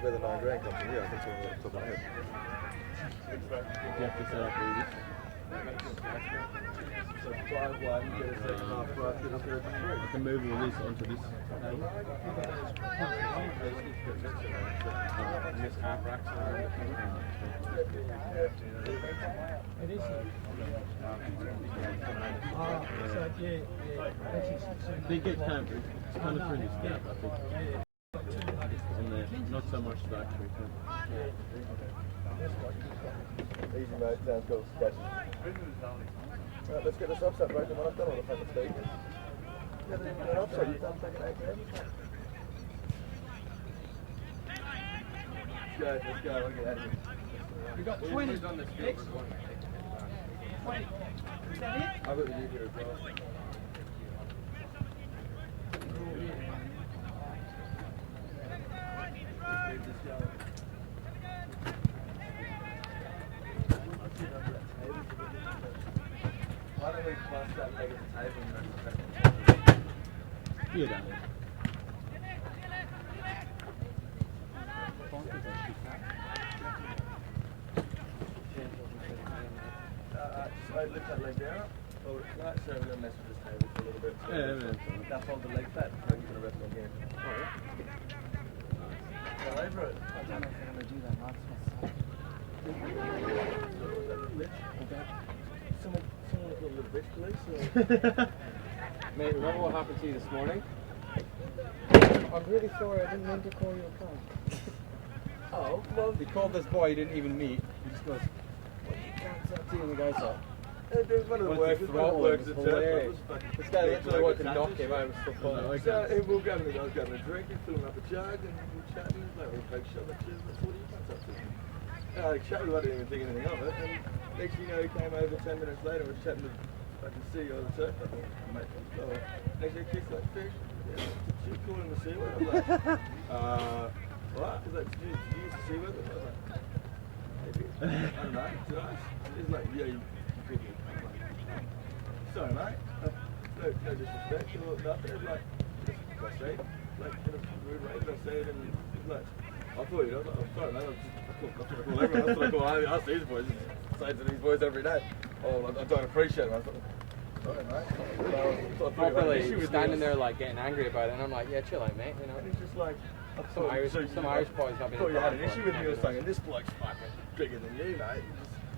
Where the $9 comes from, yeah, I think so on the top of my head. You have to set up all this. So drive one, get a second half right, get up there for I can move all this onto this table. And this half racks are It is. I think it can, it's kind of through this gap, I think. On there, not so much the factory. Easy mate, sounds cool, sketchy. Right, let's get this offset broken when I've done all the fucking speakers. You haven't even done an offset, you've done fucking 8 minutes. Let's go, I'll get out of here. We got 20 on the sticks. 20. Is that it? I've got the new here as well. Why don't we plus that leg at the table and Yeah, that. I lift that leg down, hold it flat, so we're going to mess with this table for a little bit. Now fold the leg flat, so you're going to rest on here. Go over it. I don't know if I'm going to do that. Someone got a little bitch, please. Mate, remember what happened to you this morning? I'm really sorry, I didn't mean to call you a cunt. Oh, well, he called this boy he didn't even meet. He just goes, what are you cunts up to? And the guy's like, There's one of the workers, This guy literally wanted to knock him out. It was so funny. So we'll go and I was having a drink and filling up a jug and we're chatting, like we'll take shot at cheers, what are you cunts up to? I chatted, I didn't even think anything of it, and next thing you know he came over 10 minutes later and was chatting to I can see on the turf, I thought, mate, oh, next thing kid's like, fish, yeah, did you call him the C word? I'm like, what? He's like, did you use the C word? I was like, maybe, I don't know, did I? He's like, yeah, you called me. I'm like, sorry mate, no disrespect or nothing, it's like, did I say it? Like, in a rude way, did I say it? And he's like, I thought you, I was like, I'm sorry mate, that's what I call everyone, that's what I call us these boys, say to these boys every day. Oh, I don't appreciate it. I thought, sorry mate. So Not really standing there like getting angry about it, and I'm like, yeah, chill out mate, you know. And he's just like, Some Irish boys have been. I thought you had an issue with me or something, and this bloke's fucking bigger than you, mate.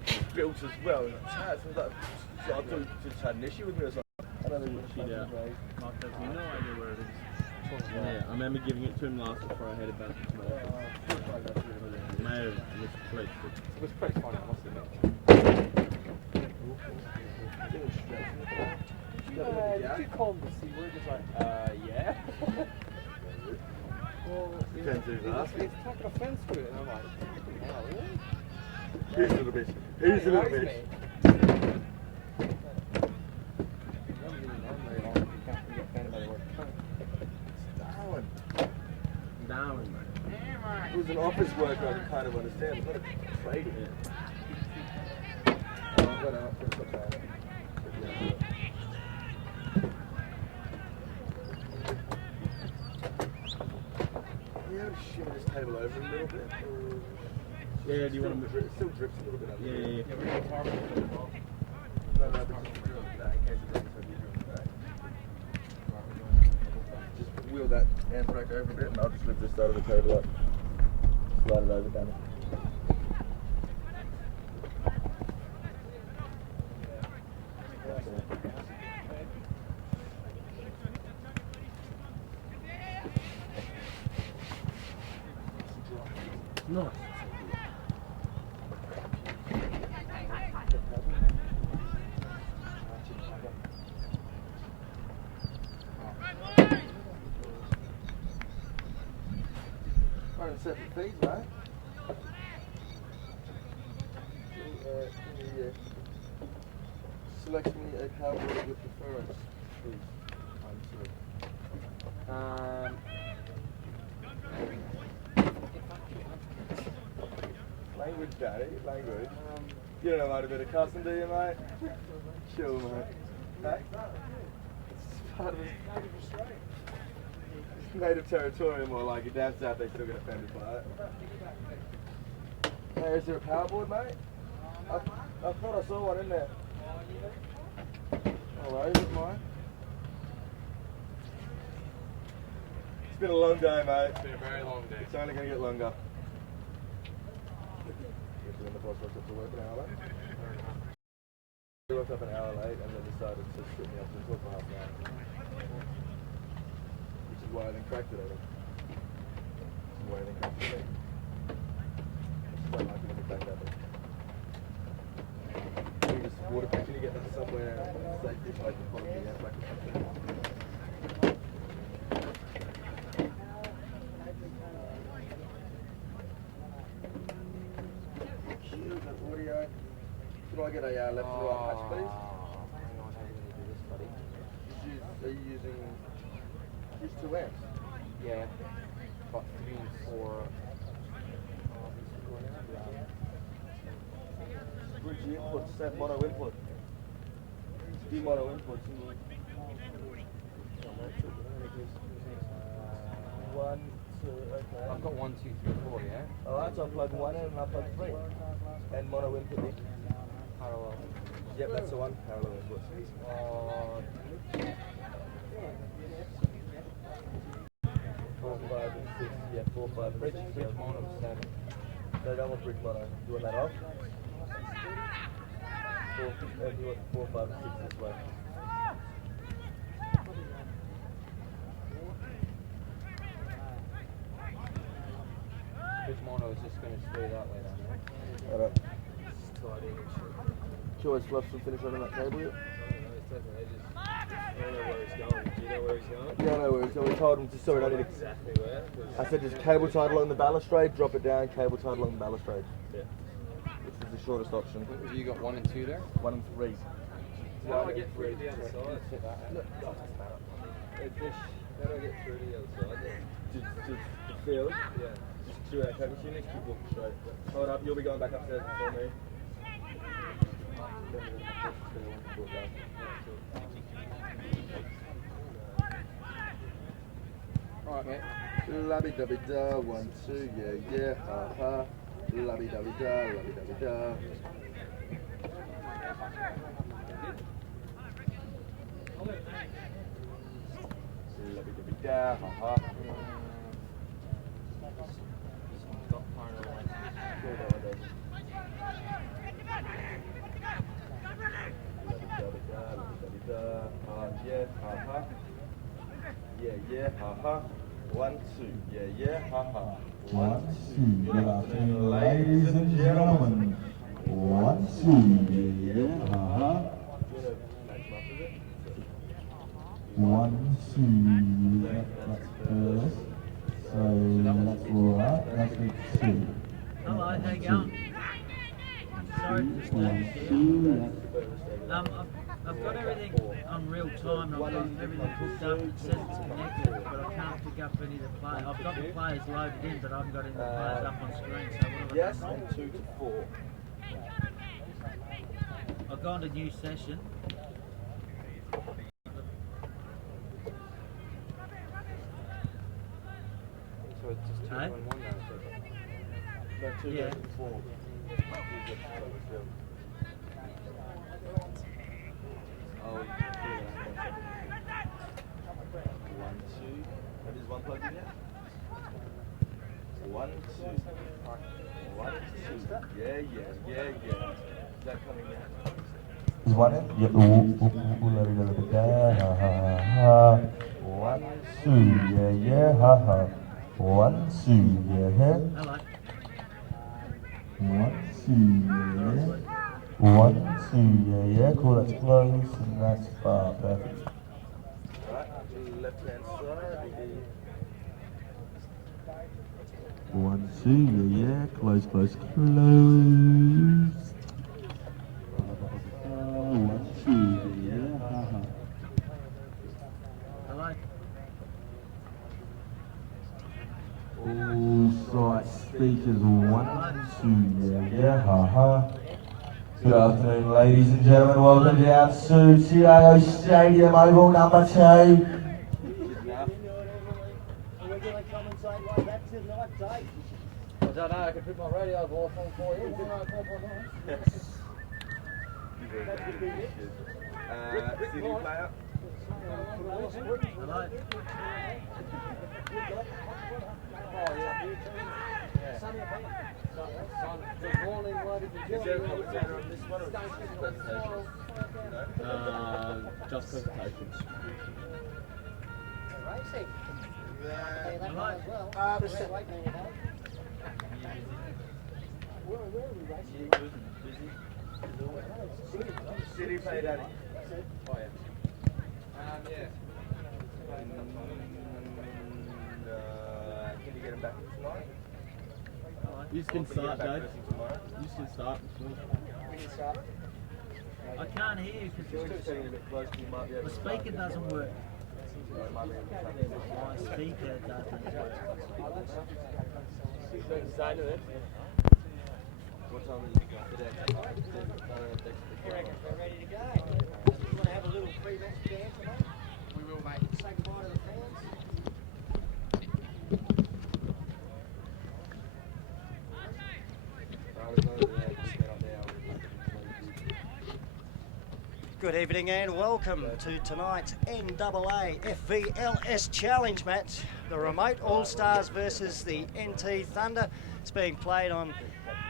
He just built as well, and it's hard. So I thought you just had an issue with me or something. I don't know what Mark has no idea where it is. Yeah, I remember giving it to him last before I headed back to my office. Mate, it was pretty It was pretty funny, I must admit. Did you call him the C word? Just like, yeah. Well, Depends who's asking. he's taking offense to it, and I'm like, oh, really? He's a little bitch. He's a little bitch. Darwin, mate. It was an office worker, I can kind of understand. It's not a trading. Oh, I've got an office worker. Yeah, shimmy this table over a little bit. Yeah, do you want to move? It still drips a little bit. Yeah. No, but just drill that in case it doesn't so deep in the back. Just wheel that handbrake over a bit and I'll just lift this side of the table up. Slide it over, Danny. Nice. Alright, set the fees, mate. Select me a car with your preference, please. Language, Daddy, language. You don't know a bit of cussing, do you, mate? chill, mate. Hey? It's part of it. It's native territory, more like it. Down south, they still get offended by it. Hey, is there a power board, mate? I thought I saw one in there. Oh, is it mine? It's been a long day, mate. It's been a very long day. It's only going to get longer. The boss woke up to work an hour late. He woke up an hour late and then decided to sit me up and talk for half an hour. Which is why I then cracked it at him. Which is why I then cracked it at him. I just don't like it when we crack that thing. Can you just water can you get them somewhere safely so I can follow me out back or something? Audio. Can I get a left and right patch, please? Hang on, how are you going to do this, buddy? Are you using just 2 amps? Yeah, but 3 and 4. Bridge inputs, set mono input. Do mono inputs. One, two, okay. I've got 1, 2, 3, 4, yeah? Alright, so I'll plug 1 in and I'll plug 3. And mono input. Parallel. Yep, that's the one. Parallel input. 4, 5, and 6. Yeah, 4, 5. Bridge mono 7. So that one's bridge mono. You want that off? 4, you want 4, 5, and 6 this way. Bridge mono is just going to stay that way then, right? Alright. She always fluffs and finish on that cable yet? Yeah, I know where he's going. We told him just so we don't need to. Exactly where? I said just cable tied along the balustrade, drop it down, cable tied along the balustrade. Yeah. Which is the shortest option. You got 1 and 2 there? 1 and 3. How do I get through to the other side? Hit that, No, eh? How do I get through to the other side then? Just the field. Yeah. Just 2 out cable. You need to keep walking straight. Hold up, you'll be going back upstairs before me. Alright, mate. Lubby dubby da, 1, 2, yeah, yeah, ha ha. Lubby dubby da, lubby dubby da. Lubby dubby da, ha ha. Got parallel. Sure that one does. Lubby dubby da, ha, yeah, ha ha. Yeah, yeah, ha ha. 1, 2, yeah, yeah, ha ha. 1, 2, Good afternoon, ladies and gentlemen. 1, 2, yeah, haha. 1, 2, that's first. So that's alright, that's the 2. Hello, how you going? Sorry to disturb 1, you. 2, I've got everything on real time. I've got everything hooked up. It says it's connected, but I can't pick up any of the players. I've got the players loaded in, but I haven't got any of the players up on screen. So what have I yes, done? and 2 to 4. I've gone to new session. So it's just 2 Hey? and 1 now. No, 2 Yeah. goes to 4. Oh, 1, 2. That is 1 plug in yet? 1, 2. 1, 2. Yeah, yeah, yeah, yeah. Is that coming yet? is 1 in? Yeah, ha ha ha. 1, 2, yeah, yeah, haha. 1, 2, yeah, Hello. 1, 2, yeah. 1, 2, yeah, cool, that's close, and that's far, perfect. Right, left hand side. 1, 2, yeah, close, close, close. 1, 2, yeah, haha. Hello. All site speakers, 1, 2, yeah, haha. Good afternoon, ladies and gentlemen. Welcome down to CIO Stadium, oval number 2. Are we going to come and say like that tonight, Dave? I don't know, I can put my radio off on for you. That could be it. City player. Hello. Good morning, ladies and Is there a gentlemen. commentator on this one or just presentations? Just presentations. Racing. Yeah. That one as well. Great weight man, you know. Where are we racing? City played at it. Oh, yeah. Yeah. Can you get him back tonight? You can Can you start, get him back Dave. first thing tomorrow? You can start. I can't hear you George because is sitting a bit close to you, might be able the to speaker doesn't work. My My speaker doesn't work. What time is it today? You reckon we're ready to go? You want to have a little pre-match dance tonight? We will, mate. Say goodbye to the fans? Good evening and welcome to tonight's NAAFVLS Challenge match. The Remote All Stars versus the NT Thunder. It's being played on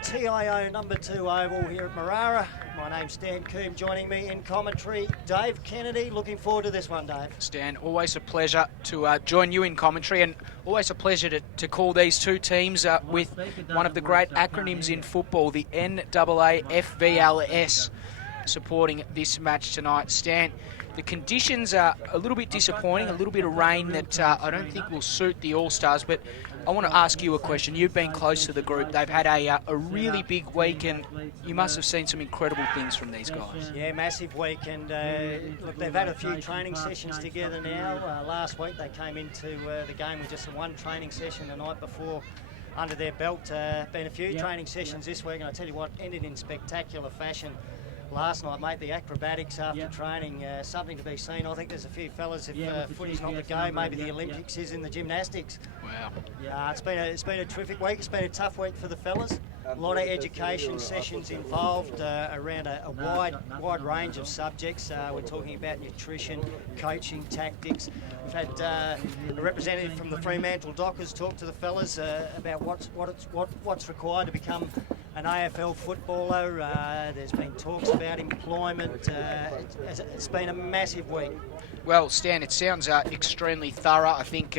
TIO number 2 oval here at Marara. My name's Stan Coombe, joining me in commentary, Dave Kennedy. Looking forward to this one, Dave. Stan, always a pleasure to join you in commentary, and always a pleasure to call these two teams with one of the great acronyms in football, the NAAFVLS, supporting this match tonight. Stan, the conditions are a little bit disappointing, a little bit of rain that I don't think will suit the All-Stars, but I want to ask you a question. You've been close to the group. They've had a really big week, and you must have seen some incredible things from these guys. Yeah, massive week, and look, they've had a few training sessions together now. Last week they came into the game with just one training session the night before under their belt. Been a few training sessions this week, and I tell you what, ended in spectacular fashion last night, mate. The acrobatics after training, something to be seen. I think there's a few fellas, if footy's not the go, maybe the Olympics is in the gymnastics. Wow. It's been a terrific week. It's been a tough week for the fellas. A lot of education sessions involved around a wide range of subjects. We're talking about nutrition, coaching, tactics. We've had a representative from the Fremantle Dockers talk to the fellas about what's required to become an AFL footballer. There's been talks about employment. It's been a massive week. Well, Stan, it sounds extremely thorough. I think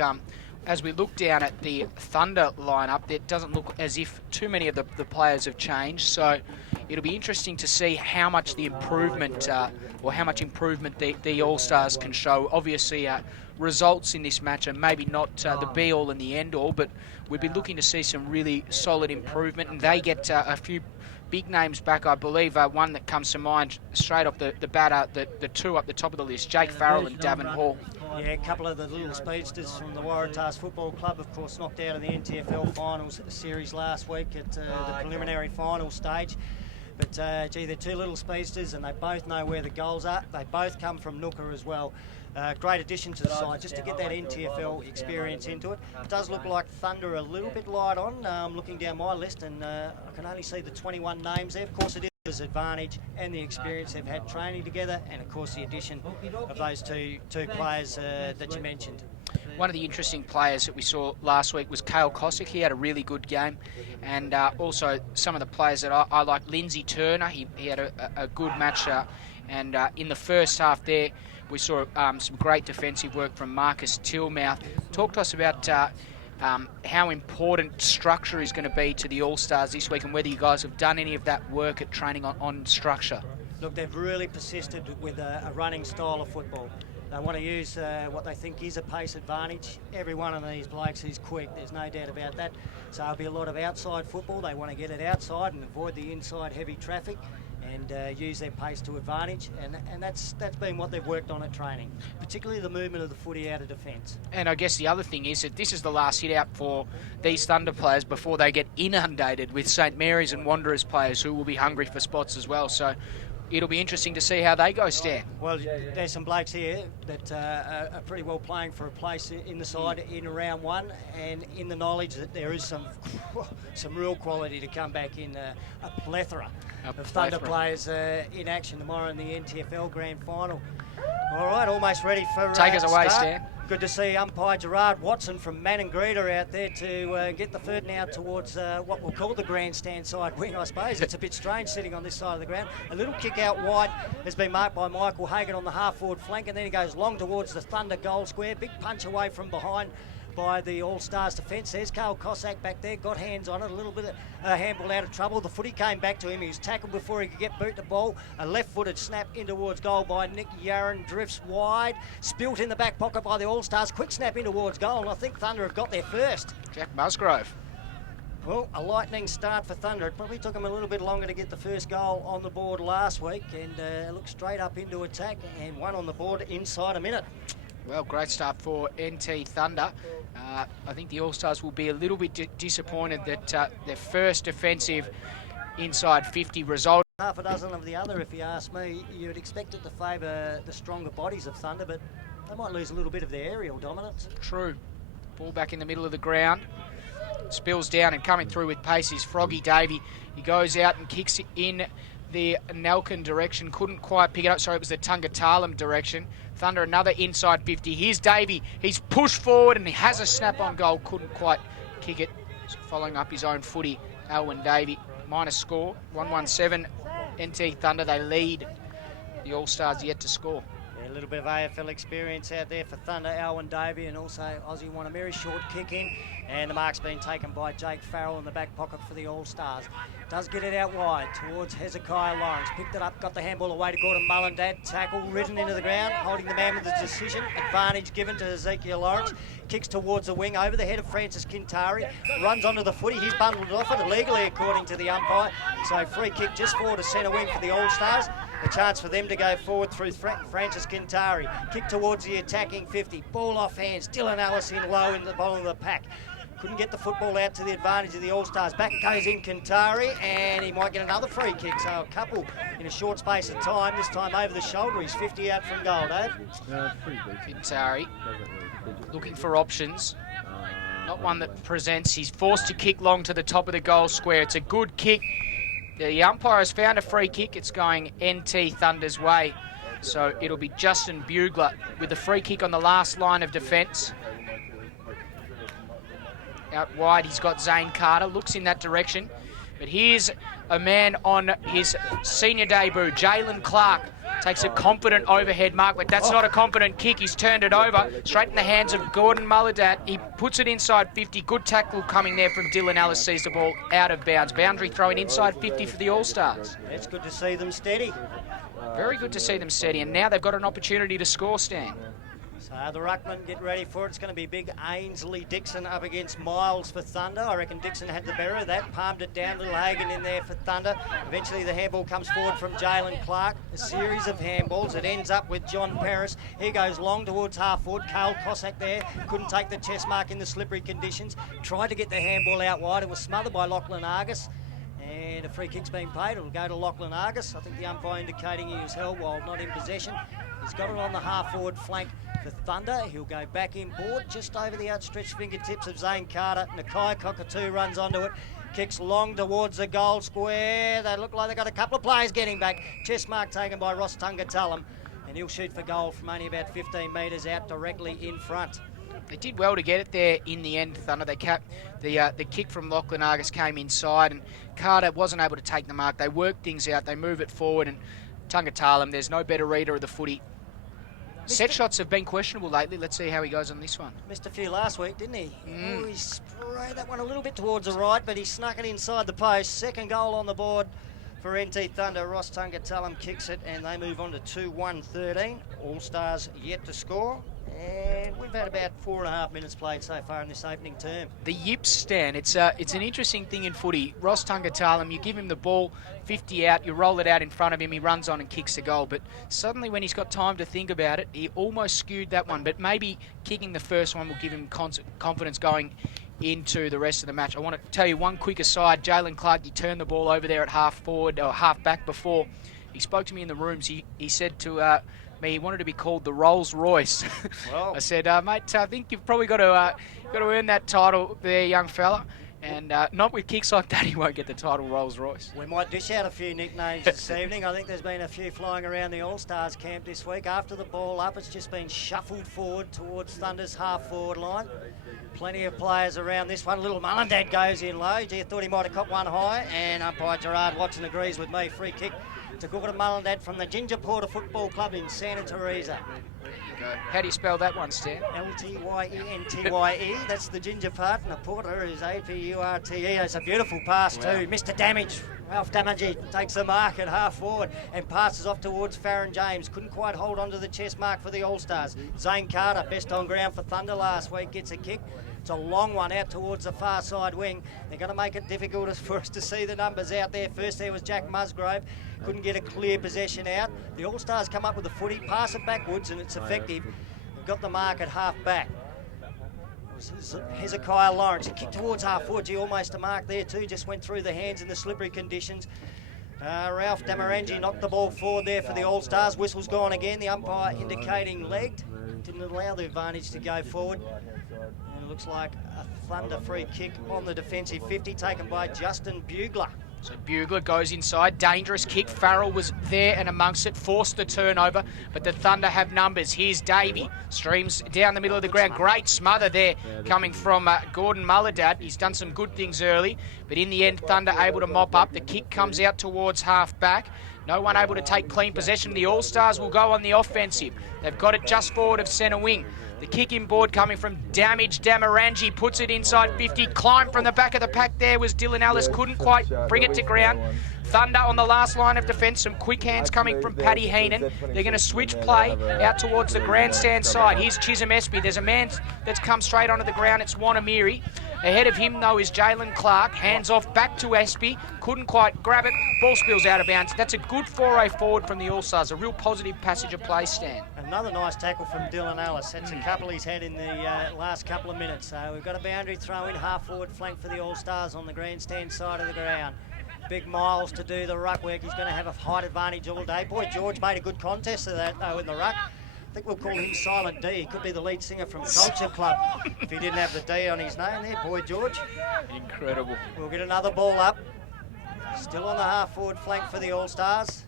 as we look down at the Thunder lineup, it doesn't look as if too many of the players have changed. So it'll be interesting to see how much the improvement or how much improvement the All-Stars can show. Obviously, results in this match are maybe not the be-all and the end-all, but we'd be looking to see some really solid improvement, and they get a few big names back. I believe one that comes to mind straight off the bat, the two up the top of the list, Jake Farrell and Davin Hall. Yeah, a couple of the little speedsters from the Waratahs Football Club, of course, knocked out of the NTFL finals series last week at the preliminary final stage. But, gee, they're two little speedsters, and they both know where the goals are. They both come from Nooka as well. Great addition to the side, just to get that NTFL experience into it. It does look like Thunder a little bit light on. I'm looking down my list, and I can only see the 21 names there. Of course, it is advantage and the experience they've had training together, and of course the addition of those two players that you mentioned. One of the interesting players that we saw last week was Cale Cossack. He had a really good game, and also some of the players that I like, Lindsay Turner, he had a good match, and in the first half there we saw some great defensive work from Marcus Tillmouth. Talk to us about how important structure is going to be to the All-Stars this week, and whether you guys have done any of that work at training on structure. Look, they've really persisted with a running style of football. They want to use what they think is a pace advantage. Every one of these blokes is quick, there's no doubt about that. So there'll be a lot of outside football. They want to get it outside and avoid the inside heavy traffic. and use their pace to advantage, and that's been what they've worked on at training, particularly the movement of the footy out of defence. And I guess the other thing is that this is the last hit out for these Thunder players before they get inundated with St Mary's and Wanderers players who will be hungry for spots as well. So it'll be interesting to see how they go, Stan. Well, there's some blokes here that are pretty well playing for a place in the side in round one, and in the knowledge that there is some real quality to come back in a plethora of Thunder players in action tomorrow in the NTFL Grand Final. All right, almost ready for take us away, start. Stan. Good to see umpire Gerard Watson from Maningrida out there to get the third now towards what we'll call the grandstand side wing, I suppose. It's a bit strange sitting on this side of the ground. A little kick out wide has been marked by Michael Hagan on the half-forward flank, and then he goes long towards the Thunder goal square. Big punch away from behind by the All Stars defence. There's Carl Cossack back there, got hands on it, a little bit of handball out of trouble. The footy came back to him. He was tackled before he could get boot the ball. A left-footed snap in towards goal by Nick Yarran, drifts wide, spilt in the back pocket by the All Stars. Quick snap in towards goal, and I think Thunder have got there first. Jack Musgrove. Well, a lightning start for Thunder. It probably took them a little bit longer to get the first goal on the board last week, and looked straight up into attack, and one on the board inside a minute. Well, great start for NT Thunder. I think the All-Stars will be a little bit disappointed that their first defensive inside 50 result. Half a dozen of the other, if you ask me. You'd expect it to favour the stronger bodies of Thunder, but they might lose a little bit of their aerial dominance. True. Ball back in the middle of the ground. Spills down, and coming through with pace is Froggy Davey. He goes out and kicks it in the Nelkin direction. Couldn't quite pick it up. Sorry, it was the Tungatalum direction. Thunder another inside 50. Here's Davey. He's pushed forward and he has a snap on goal. Couldn't quite kick it. Following up his own footy, Alwyn Davey. Minus score, 1-1-7. NT Thunder, they lead. The All-Stars yet to score. Yeah, a little bit of AFL experience out there for Thunder, Alwyn Davey, and also Aussie Wanameri, short kick in. And the mark's been taken by Jake Farrell in the back pocket for the All-Stars. Does get it out wide towards Hezekiah Lawrence. Picked it up, got the handball away to Gordon Mullendad. Tackle ridden into the ground, holding the man with the decision. Advantage given to Ezekiel Lawrence. Kicks towards the wing, over the head of Francis Quintari. Runs onto the footy. He's bundled off it illegally, according to the umpire. So free kick just forward to centre wing for the All-Stars. A chance for them to go forward through Francis Quintari. Kick towards the attacking 50. Ball off hands. Dylan Ellis in low in the bottom of the pack. Couldn't get the football out to the advantage of the All-Stars. Back goes in Quintari, and he might get another free kick. So a couple in a short space of time, this time over the shoulder. He's 50 out from goal, Dave. Quintari looking for options. Not one that presents. He's forced to kick long to the top of the goal square. It's a good kick. The umpire has found a free kick. It's going NT Thunder's way. So it'll be Justin Bugler with the free kick on the last line of defence. Out wide, he's got Zane Carter, looks in that direction. But here's a man on his senior debut, Jalen Clark. Takes a confident overhead mark, but that's not a confident kick. He's turned it over, straight in the hands of Gordon Mulladat. He puts it inside 50. Good tackle coming there from Dylan Ellis, sees the ball out of bounds. Boundary throwing inside 50 for the All-Stars. It's good to see them steady. Very good to see them steady, and now they've got an opportunity to score, Stan. So the ruckman, get ready for it. It's going to be big Ainsley Dixon up against Miles for Thunder. I reckon Dixon had the better of that, palmed it down, little Hagan in there for Thunder. Eventually the handball comes forward from Jalen Clark. A series of handballs. It ends up with John Paris. He goes long towards half forward. Carl Cossack there. Couldn't take the chest mark in the slippery conditions. Tried to get the handball out wide. It was smothered by Lachlan Argus. And a free kick's been paid. It'll go to Lachlan Argus. I think the umpire indicating he was held while not in possession. He's got it on the half-forward flank for Thunder. He'll go back inboard, just over the outstretched fingertips of Zane Carter. Nakai Cockatoo runs onto it. Kicks long towards the goal square. They look like they've got a couple of players getting back. Chest mark taken by Ross Tungatalum. And he'll shoot for goal from only about 15 metres out directly in front. They did well to get it there in the end, Thunder. They kept the kick from Lachlan Argus came inside, and Carter wasn't able to take the mark. They work things out. They move it forward, and Tungatalum, there's no better reader of the footy. Set shots have been questionable lately. Let's see how he goes on this one. Missed a few last week, didn't he? Oh, he sprayed that one a little bit towards the right, but he snuck it inside the post. Second goal on the board for NT Thunder. Ross Tungatalum kicks it, and they move on to 2-1-13. All-Stars yet to score. And we've had about 4.5 minutes played so far in this opening term. The yips, Stan, it's an interesting thing in footy. Ross Tungatalam, you give him the ball, 50 out, you roll it out in front of him, he runs on and kicks the goal. But suddenly when he's got time to think about it, he almost skewed that one. But maybe kicking the first one will give him confidence going into the rest of the match. I want to tell you one quick aside. Jalen Clark, he turned the ball over there at half forward or half back before. He spoke to me in the rooms. He said to me he wanted to be called the Rolls Royce. Well, I said, mate, I think you've probably got to earn that title there, young fella. And not with kicks like that, he won't get the title Rolls Royce. we might dish out a few nicknames this evening. I think there's been a few flying around the All-Stars camp this week. After the ball up, it's just been shuffled forward towards Thunder's half-forward line. Plenty of players around this one. Little Mullendad goes in low. Gee, I thought he might have caught one high. And umpire Gerard Watson agrees with me. Free kick to Gugger Mullendad from the Ginger Porter Football Club in Santa Teresa. How do you spell that one, Stan? L-T-Y-E-N-T-Y-E. That's the ginger part, and the Porter is A-P-U-R-T-E. It's a beautiful pass too. Mr. Damage, Ralph Damage takes the mark at half forward and passes off towards Farron James. Couldn't quite hold onto the chest mark for the All-Stars. Zane Carter, best on ground for Thunder last week, gets a kick. It's a long one out towards the far side wing. They're going to make it difficult for us to see the numbers out there. First there was Jack Musgrove. Couldn't get a clear possession out. The All-Stars come up with a footy, pass it backwards, and it's effective. They've got the mark at half back. It was Hezekiah Lawrence. He kicked towards half forward. He almost a mark there too. Just went through the hands in the slippery conditions. Ralph Damarangi knocked the ball forward there for the All-Stars. Whistle's gone again. The umpire indicating legged. Didn't allow the advantage to go forward. And it looks like a Thunder free kick on the defensive 50 taken by Justin Bugler. So Bugler goes inside, dangerous kick. Farrell was there and amongst it, forced the turnover, but the Thunder have numbers. Here's Davey, streams down the middle of the ground. Great smother there coming from Gordon Mullendad. He's done some good things early, but in the end, Thunder able to mop up. The kick comes out towards half back. No one able to take clean possession. The All-Stars will go on the offensive. They've got it just forward of centre wing. The kick in board coming from Damarangi, puts it inside 50. Climbed from the back of the pack there was Dylan Ellis, couldn't quite bring it to ground. Thunder on the last line of defence, some quick hands coming from Paddy Heenan. They're going to switch play out towards the grandstand side. Here's Chisholm Espy. There's a man that's come straight onto the ground. It's Wanamiri. Ahead of him, though, is Jalen Clark. Hands off back to Espy. Couldn't quite grab it. Ball spills out of bounds. That's a good foray forward from the All-Stars. A real positive passage of play, Stan. Another nice tackle from Dylan Ellis. That's a couple he's had in the last couple of minutes. So we've got a boundary throw in, half forward flank for the All-Stars on the grandstand side of the ground. Big Miles to do the ruck work. He's going to have a height advantage all day. Boy, George made a good contest of that, though, in the ruck. I think we'll call him Silent D. He could be the lead singer from Culture Club if he didn't have the D on his name there, Boy George. Incredible. We'll get another ball up. Still on the half-forward flank for the All-Stars.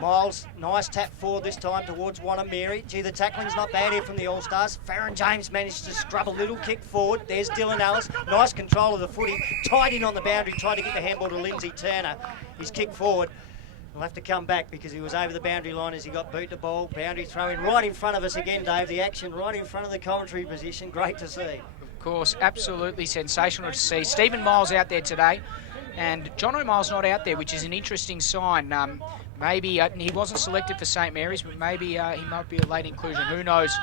Miles, nice tap forward this time towards Wanamiri. Gee, the tackling's not bad here from the All-Stars. Farron James managed to scrub a little kick forward. There's Dylan Ellis. Nice control of the footy. Tied in on the boundary, tried to get the handball to Lindsay Turner. His kick forward. He'll have to come back because he was over the boundary line as he got boot the ball. Boundary throw in right in front of us again, Dave. The action right in front of the commentary position. Great to see. Of course, absolutely sensational to see. Stephen Miles out there today, and John O'Miles not out there, which is an interesting sign. Maybe he wasn't selected for St Mary's, but maybe he might be a late inclusion. Who knows?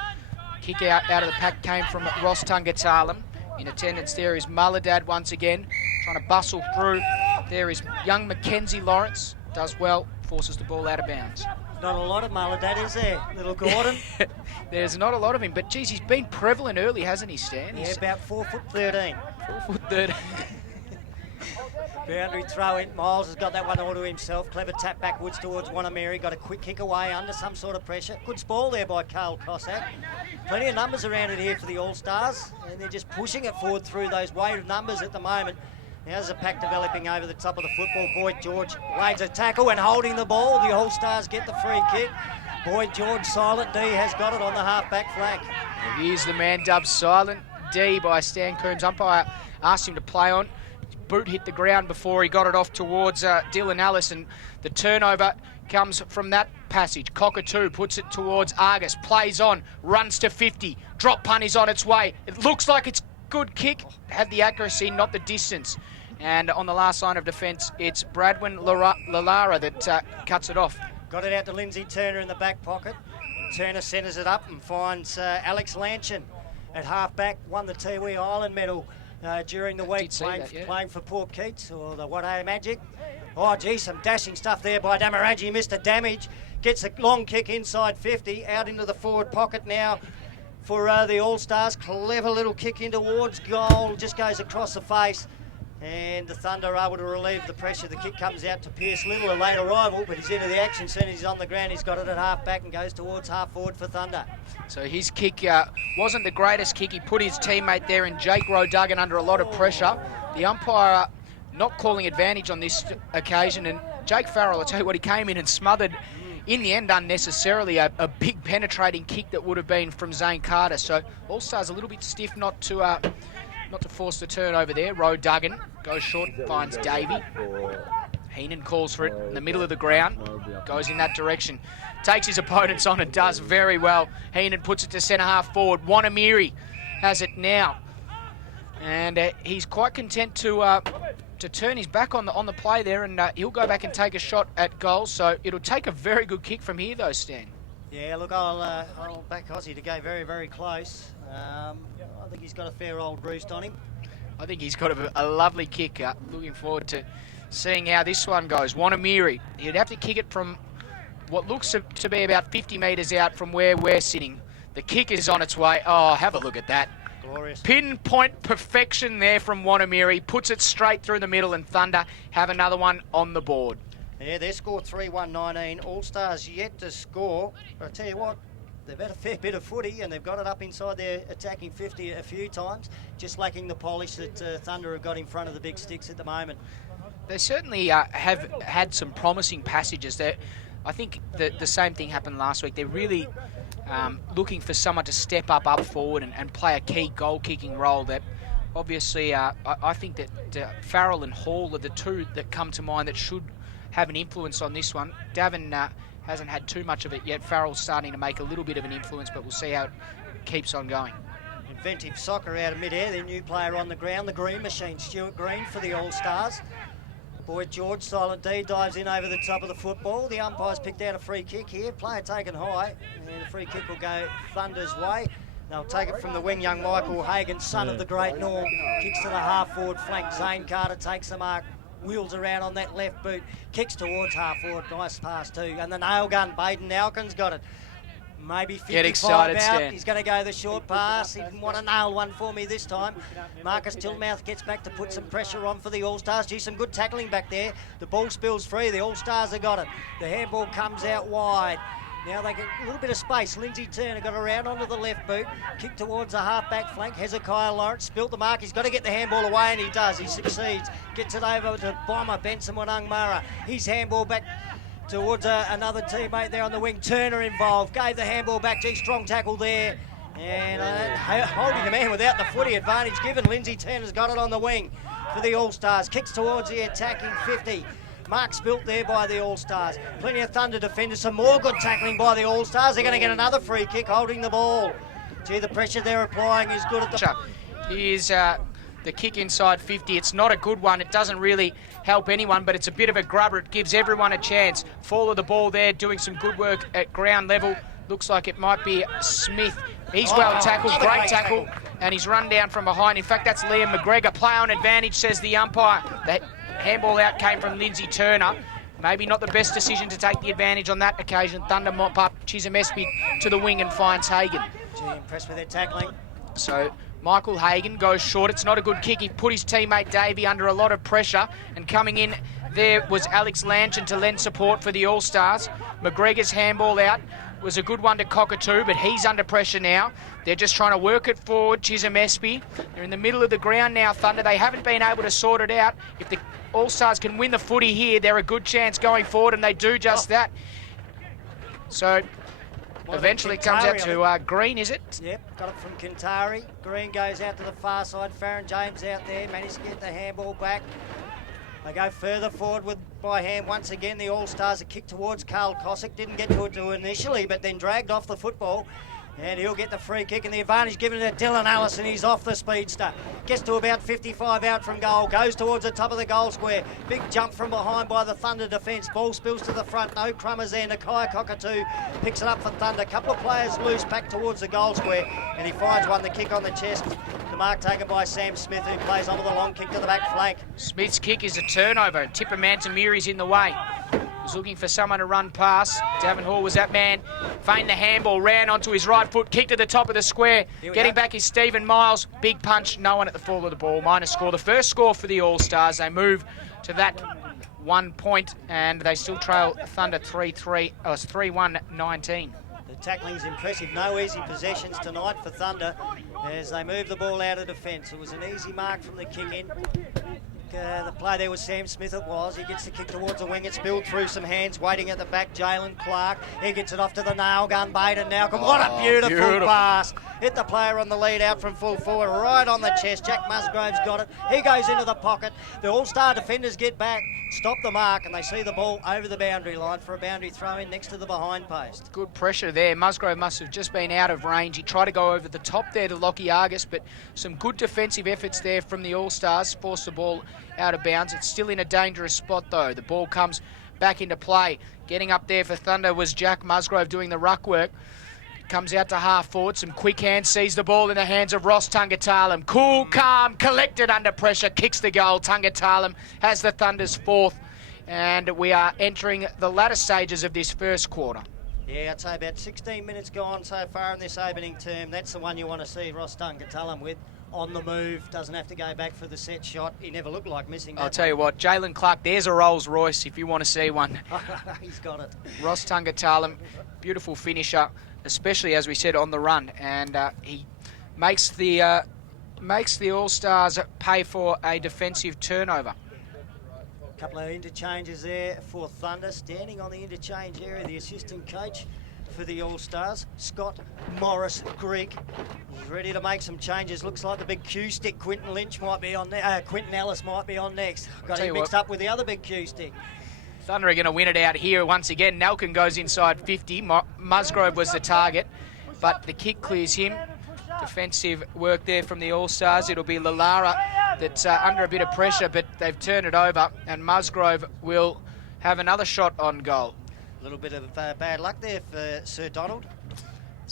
Kick out of the pack came from Ross Tungatalam. In attendance there is Mullendad once again, trying to bustle through. There is young Mackenzie Lawrence. Does well, forces the ball out of bounds. Not a lot of Mullendad, is there, little Gordon? There's not a lot of him, but geez, he's been prevalent early, hasn't he, Stan? Yeah, about 4'13". 4'13". Boundary throw in. Miles has got that one all to himself. Clever tap backwards towards Wanamiri. Got a quick kick away under some sort of pressure. Good spoil there by Carl Cossack. Plenty of numbers around it here for the All-Stars, and they're just pushing it forward through those weight of numbers at the moment. Now there's a pack developing over the top of the football. Boyd George lays a tackle and holding the ball. The All-Stars get the free kick. Boyd George, Silent D, has got it on the half-back flank. And here's the man dubbed Silent D by Stan Coombs. Umpire asked him to play on. His boot hit the ground before he got it off towards Dylan Ellis, and the turnover comes from that passage. Cockatoo puts it towards Argus, plays on, runs to 50. Drop punt is on its way. It looks like it's good kick. Had the accuracy, not the distance. And on the last line of defence, it's Bradwin Lalara that cuts it off. Got it out to Lindsay Turner in the back pocket. Turner centres it up and finds Alex Lanchin at half-back, won the Tiwi Island medal during the week, playing for Port Keats, or the Wadeye Magic. Oh, gee, some dashing stuff there by Damarangi. Missed a damage. Gets a long kick inside 50, out into the forward pocket now for the All-Stars. Clever little kick in towards goal, just goes across the face. And the Thunder are able to relieve the pressure. The kick comes out to Pierce Little, a late arrival, but he's into the action. As soon as he's on the ground, he's got it at half-back and goes towards half-forward for Thunder. So his kick wasn't the greatest kick. He put his teammate there and Jake Rowe-Duggan under a lot of pressure. The umpire not calling advantage on this occasion, and Jake Farrell, I'll tell you what, he came in and smothered, in the end unnecessarily, a big penetrating kick that would have been from Zane Carter. So All-Stars a little bit stiff not to force the turnover there. Rowe-Duggan goes short, finds Davey. Heenan calls for it in the middle of the ground, goes in that direction, takes his opponents on and does very well. Heenan puts it to centre half forward. Wanamiri has it now, and he's quite content to turn his back on the play there, and he'll go back and take a shot at goal. So it'll take a very good kick from here though, Stan. Yeah, look, I'll back Aussie to go very, very close. I think he's got a fair old roost on him. I think he's got a lovely kick. Looking forward to seeing how this one goes. Wanamiri, he'd have to kick it from what looks to be about 50 metres out from where we're sitting. The kick is on its way. Oh, have a look at that. Glorious. Pinpoint perfection there from Wanamiri. Puts it straight through the middle, and Thunder have another one on the board. Yeah, their score 3-1-19. All-Stars yet to score. But I tell you what, they've had a fair bit of footy and they've got it up inside their attacking 50 a few times, just lacking the polish that Thunder have got in front of the big sticks at the moment. They certainly have had some promising passages there. I think the same thing happened last week. They're really looking for someone to step up forward and play a key goal-kicking role. That obviously, I think that Farrell and Hall are the two that come to mind that should have an influence on this one. Davin hasn't had too much of it yet. Farrell's starting to make a little bit of an influence, but we'll see how it keeps on going. Inventive Soccer out of mid-air, their new player on the ground, the Green Machine, Stuart Green for the All-Stars. Boy George, Silent D, dives in over the top of the football. The umpire's picked out a free kick here, player taken high, and the free kick will go Thunder's way. They'll take it from the wing, young Michael Hagan, son of the great Norm. Kicks to the half-forward flank, Zane Carter takes the mark, wheels around on that left boot, kicks towards half-forward, nice pass too. And the nail gun, Baden Alkin's got it. Maybe 55 Get excited, out. Stan. He's going to go the short pass. He didn't want to nail one for me this time. Marcus Tillmouth gets back to put some pressure on for the All-Stars. Gee, some good tackling back there. The ball spills free. The All-Stars have got it. The handball comes out wide. Now they get a little bit of space. Lindsay Turner got around onto the left boot, kick towards the half-back flank. Hezekiah Lawrence spilt the mark. He's got to get the handball away, and he does. He succeeds. Gets it over to Bomber Benson Wanangmara. His handball back towards another teammate there on the wing. Turner involved. Gave the handball back. Gee, strong tackle there. And holding the man without the footy advantage given. Lindsay Turner's got it on the wing for the All-Stars. Kicks towards the attacking 50. Mark spilt there by the All-Stars. Plenty of Thunder defenders. Some more good tackling by the All-Stars. They're going to get another free kick holding the ball. Gee, the pressure they're applying is good at the... Here's the kick inside 50. It's not a good one. It doesn't really help anyone, but it's a bit of a grubber. It gives everyone a chance. Fall of the ball there, doing some good work at ground level. Looks like it might be Smith. He's well tackled, great tackle, and he's run down from behind. In fact, that's Liam McGregor. Play on advantage, says the umpire. The handball out came from Lindsay Turner. Maybe not the best decision to take the advantage on that occasion. Thunder mop up Chisholm Espy to the wing and finds Hagan. Gee, impressed with their tackling. So Michael Hagan goes short. It's not a good kick. He put his teammate Davey under a lot of pressure, and coming in there was Alex Lanchin to lend support for the All-Stars. McGregor's handball out was a good one to Cockatoo, but he's under pressure now. They're just trying to work it forward. Chisholm Espy, they're in the middle of the ground now, Thunder. They haven't been able to sort it out. If the All-Stars can win the footy here, they're a good chance going forward, and they do just that. So eventually it comes out to Green, is it? Yep, got it from Kintari. Green goes out to the far side. Farron James out there, managed to get the handball back. They go further forward by hand once again. The All-Stars, a kick towards Carl Cossack. Didn't get to it initially, but then dragged off the football. And he'll get the free kick, and the advantage given to Dylan Allison. He's off the speedster. Gets to about 55 out from goal. Goes towards the top of the goal square. Big jump from behind by the Thunder defence. Ball spills to the front. No crummers there. Nakai Cockatoo picks it up for Thunder. Couple of players loose back towards the goal square. And he finds one, the kick on the chest. The mark taken by Sam Smith, who plays on with a long kick to the back flank. Smith's kick is a turnover. Tipper Mantamiri's in the way. Was looking for someone to run past. Davin Hall was that man. Feigned the handball, ran onto his right foot, kicked to the top of the square. Getting back is Stephen Miles. Big punch, no one at the fall of the ball. Minus score. The first score for the All Stars. They move to that 1 point, and they still trail Thunder 3-3. Oh, it's 3-1-19. The tackling's impressive. No easy possessions tonight for Thunder as they move the ball out of defence. It was an easy mark from the kick in. The play there was Sam Smith, it was. He gets the kick towards the wing. It's spilled through some hands. Waiting at the back, Jalen Clark. He gets it off to the nail gun, Baden Nowcombe. What a beautiful pass. Hit the player on the lead out from full forward, right on the chest. Jack Musgrove's got it. He goes into the pocket. The All-Star defenders get back, stop the mark, and they see the ball over the boundary line for a boundary throw in next to the behind post. Good pressure there. Musgrove must have just been out of range. He tried to go over the top there to Lockie Argus, but some good defensive efforts there from the All-Stars. Forced the ball out of bounds. It's still in a dangerous spot though. The ball comes back into play. Getting up there for Thunder was Jack Musgrove doing the ruck work. Comes out to half forward. Some quick hands. Sees the ball in the hands of Ross Tungatalum. Cool, calm, collected under pressure. Kicks the goal. Tungatalum has the Thunder's fourth. And we are entering the latter stages of this first quarter. Yeah, I'd say about 16 minutes gone so far in this opening term. That's the one you want to see Ross Tungatalum with. On the move, doesn't have to go back for the set shot. He never looked like missing that. I'll tell you what, Jalen Clark, there's a Rolls Royce if you want to see one. He's got it. Ross Tungatalum, beautiful finisher, especially as we said on the run, and he makes the All-Stars pay for a defensive turnover. A couple of interchanges there for Thunder. Standing on the interchange area, the assistant coach for the All-Stars, Scott Morris Grigg. He's ready to make some changes. Looks like the big Q stick. Quinton Lynch might be on there. Quinton Ellis might be on next. Got him mixed up with the other big Q stick. Thunder are going to win it out here once again. Nelkin goes inside 50. Musgrove was the target, but the kick clears him. Defensive work there from the All-Stars. It'll be Lalara that's under a bit of pressure, but they've turned it over, and Musgrove will have another shot on goal. A little bit of bad luck there for Sir Donald.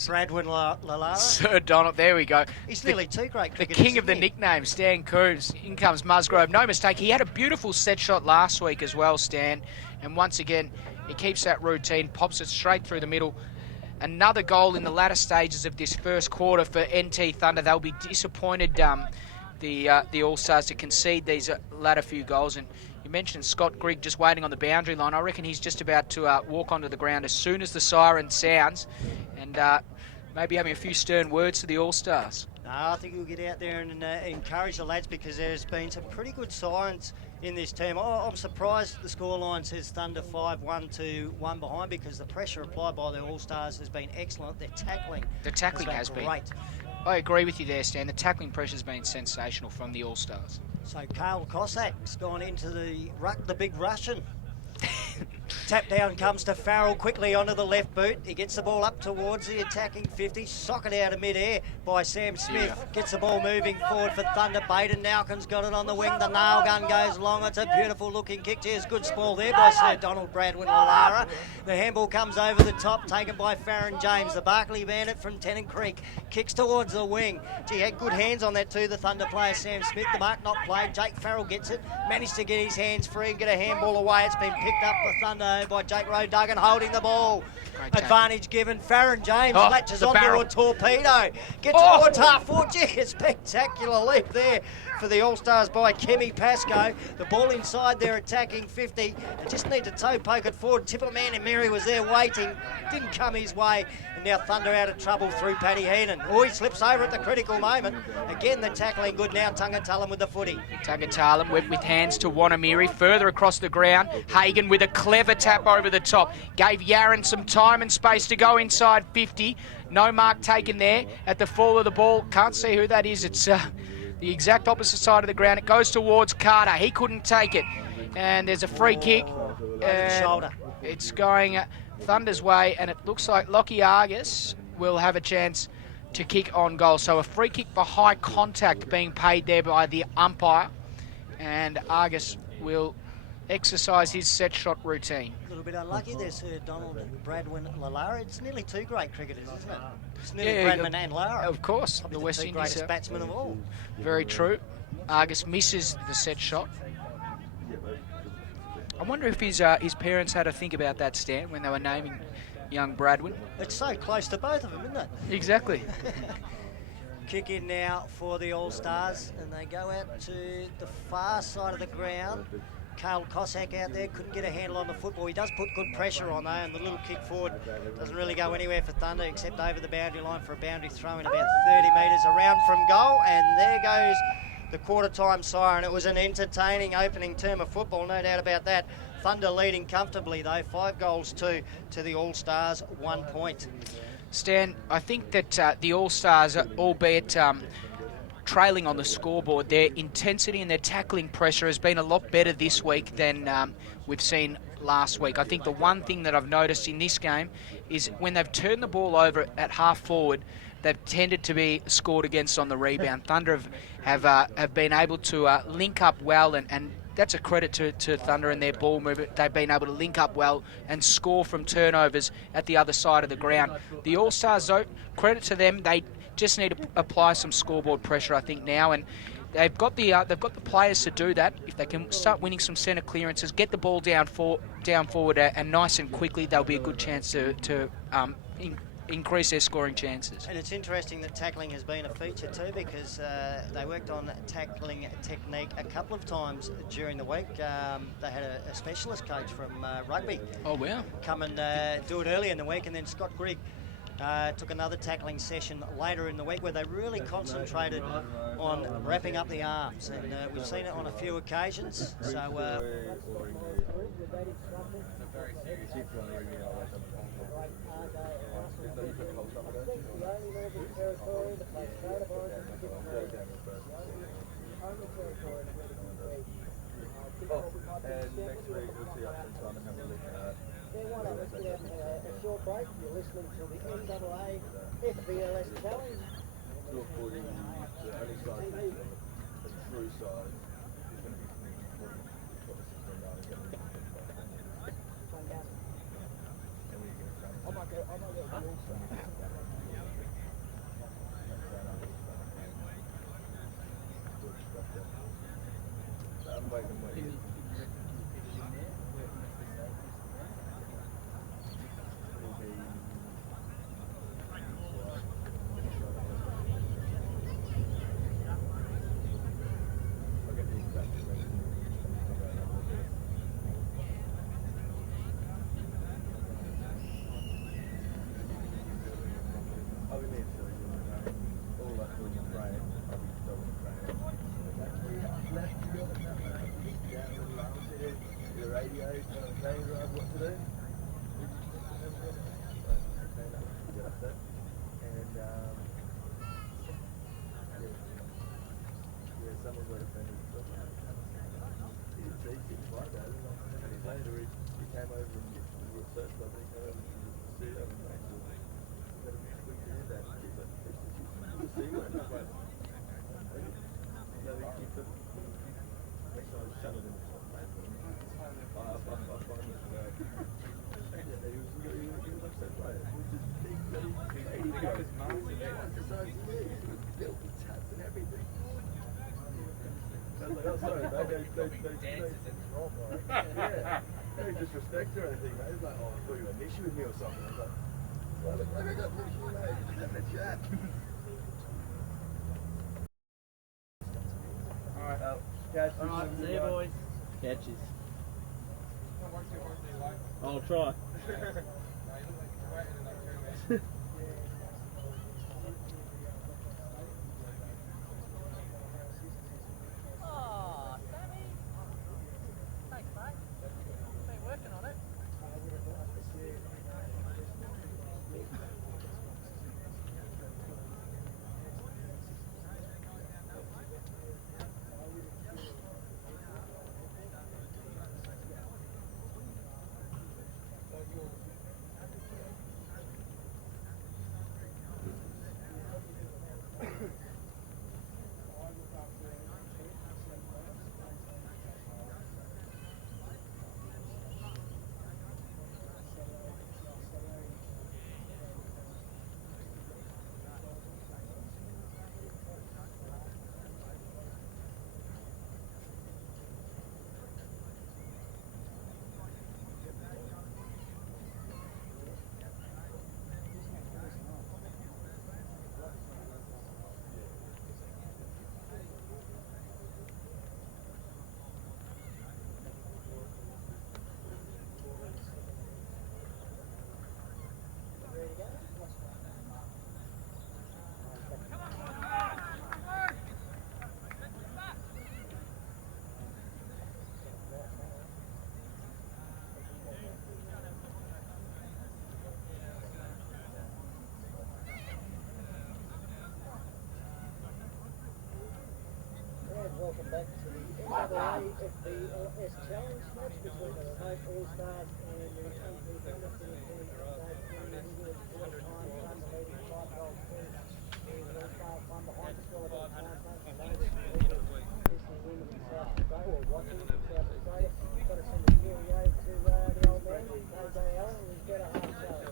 Bradwin Lalara. Sir Donald, there we go. He's nearly two great cricketers. The king of the nicknames, Stan Coombs. In comes Musgrove. No mistake, he had a beautiful set shot last week as well, Stan. And once again, he keeps that routine, pops it straight through the middle. Another goal in the latter stages of this first quarter for NT Thunder. They'll be disappointed, the All-Stars, to concede these latter few goals. And you mentioned Scott Grigg just waiting on the boundary line. I reckon he's just about to walk onto the ground as soon as the siren sounds, and maybe having a few stern words to the All-Stars. No, I think he'll get out there and encourage the lads, because there's been some pretty good sirens in this term. I'm surprised the scoreline says Thunder 5-1 to 1 behind, because the pressure applied by the All-Stars has been excellent. Their tackling has been great. I agree with you there, Stan. The tackling pressure's been sensational from the All-Stars. So Carl Cossack's gone into the ruck, the big Russian. Tap down comes to Farrell quickly onto the left boot. He gets the ball up towards the attacking 50. Socket out of mid-air by Sam Smith. Gets the ball moving forward for Thunder. Baden Nowcombe's got it on the wing. The nail gun goes long. It's a beautiful looking kick. There's good spoil there by Sir Donald Bradwin Lalara. The handball comes over the top, taken by Farron James. The Barclay Bandit from Tennant Creek kicks towards the wing. Gee, had good hands on that too, the Thunder player Sam Smith. The mark not played. Jake Farrell gets it. Managed to get his hands free and get a handball away. It's been picked up for Thunder by Jake Rowe Duggan holding the ball. Advantage given. Farron James latches onto a torpedo. Gets towards half forward. Gee, a spectacular leap there for the All-Stars by Kemi Pascoe. The ball inside their attacking 50. They just need to toe poke it forward. Tipper Mantamiri was there waiting. Didn't come his way. And now Thunder out of trouble through Paddy Heenan. Oh, he slips over at the critical moment. Again, the tackling good now. Tungatalum with the footy. Tungatalum with hands to Wanamiri. Further across the ground. Hagan with a clever tap over the top. Gave Yaron some time and space to go inside 50. No mark taken there at the fall of the ball. Can't see who that is. It's the exact opposite side of the ground. It goes towards Carter. He couldn't take it. And there's a free kick. Over the shoulder. It's going Thunder's way, and it looks like Lockie Argus will have a chance to kick on goal. So a free kick for high contact being paid there by the umpire, and Argus will exercise his set shot routine. A little bit unlucky there, Sir Donald Bradwin Lallara. It's nearly two great cricketers, isn't it? It's nearly Bradman and Lara. Of course, probably the the West two Indies greatest batsmen of all. Very true. Argus misses the set shot. I wonder if his parents had to think about that, Stan, when they were naming young Bradwin. It's so close to both of them, isn't it? Exactly. Kick in now for the All Stars, and they go out to the far side of the ground. Carl Cossack out there couldn't get a handle on the football. He does put good pressure on though, and the little kick forward doesn't really go anywhere for Thunder except over the boundary line for a boundary throw in about 30 metres around from goal, and there goes the quarter time siren. It was an entertaining opening term of football, no doubt about that. Thunder leading comfortably though, 5 goals to the All Stars, 1 point. Stan, I think that the All Stars, albeit trailing on the scoreboard, their intensity and their tackling pressure has been a lot better this week than we've seen last week. I think the one thing that I've noticed in this game is when they've turned the ball over at half forward, they've tended to be scored against on the rebound. Thunder have been able to link up well, and that's a credit to Thunder and their ball movement. They've been able to link up well and score from turnovers at the other side of the ground. The All Stars, though, credit to them, they just need to apply some scoreboard pressure, I think, now, and they've got the players to do that. If they can start winning some centre clearances, get the ball down forward and nice and quickly, they'll be a good chance to increase their scoring chances. And it's interesting that tackling has been a feature too, because they worked on tackling technique a couple of times during the week. They had a specialist coach from rugby. Oh, wow. Come and do it early in the week, and then Scott Grigg took another tackling session later in the week where they really concentrated on wrapping up the arms, and we've seen it on a few occasions. So. And next week we'll see up sometime and have a look at a short break. You're listening to the NAAFVLS Challenge. look for the only side the true side is going to be Very disrespect or anything, mate. It's like, oh, I thought you had an issue with me or something. I was like, well, look, I got an issue, mate. Just having a chat. Alright, catch. Alright, see you, boys. Catches. I'll try. welcome back to the NAAFVLS Challenge match between the Remote All Stars and the NT Thunder for the quarter-time run leading 5-goal team. The All Stars won behind the score about 9 points for those listening in South Australia or watching in South Australia. Got to send a cheerio to the old man, KJ Allen, who's got a hard show.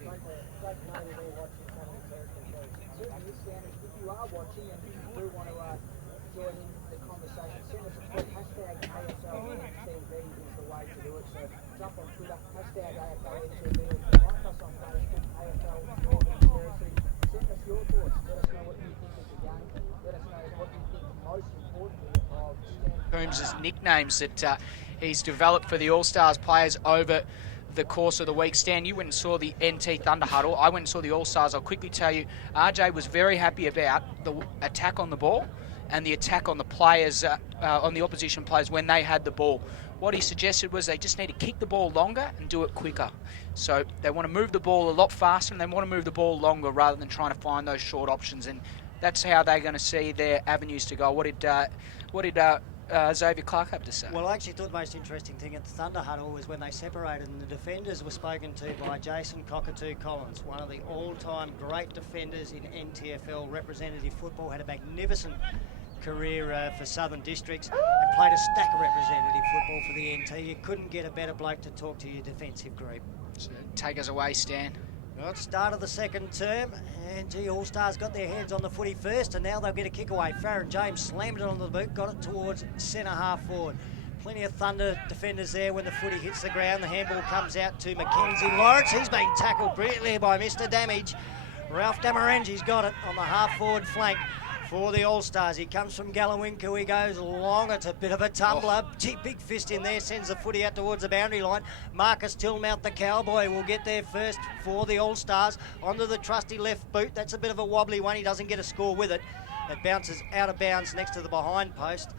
Great to know that they're watching coming Thursday. Certainly, Stan, if you are watching and you do want to join in the conversation, send us a tweet. Hashtag AFLNTv is the way to do it. So jump on Twitter, hashtag AFLNTv, or like us on Facebook, AFL Northern Territory. Send us your thoughts. Let us know what you think of the game. Let us know what you think most importantly of Stan Coombs' nicknames that he's developed for the All Stars players over the course of the week. Stan, you went and saw the NT Thunder huddle. I went and saw the All Stars. I'll quickly tell you, RJ was very happy about the attack on the ball and the attack on the players, on the opposition players when they had the ball. What he suggested was they just need to kick the ball longer and do it quicker. So they want to move the ball a lot faster and they want to move the ball longer rather than trying to find those short options. And that's how they're going to see their avenues to go. What did Xavier Clark have to say? Well, I actually thought the most interesting thing at the Thunder huddle was when they separated and the defenders were spoken to by Jason Cockatoo Collins, one of the all-time great defenders in NTFL representative football, had a magnificent career for Southern Districts and played a stack of representative football for the NT. You couldn't get a better bloke to talk to your defensive group. So take us away, Stan. Well, start of the second term, and All Stars got their heads on the footy first, and now they'll get a kick away. Farron James slammed it on the boot, got it towards centre half forward. Plenty of Thunder defenders there when the footy hits the ground. The handball comes out to Mackenzie Lawrence. He's been tackled brilliantly by Mr. Damage. Ralph Damarangi's got it on the half forward flank for the All Stars. He comes from Gallowinko, he goes long, it's a bit of a tumbler. Big fist in there, sends the footy out towards the boundary line. Marcus Tillmouth, the cowboy, will get there first for the All Stars. Onto the trusty left boot, that's a bit of a wobbly one, he doesn't get a score with it. It bounces out of bounds next to the behind post.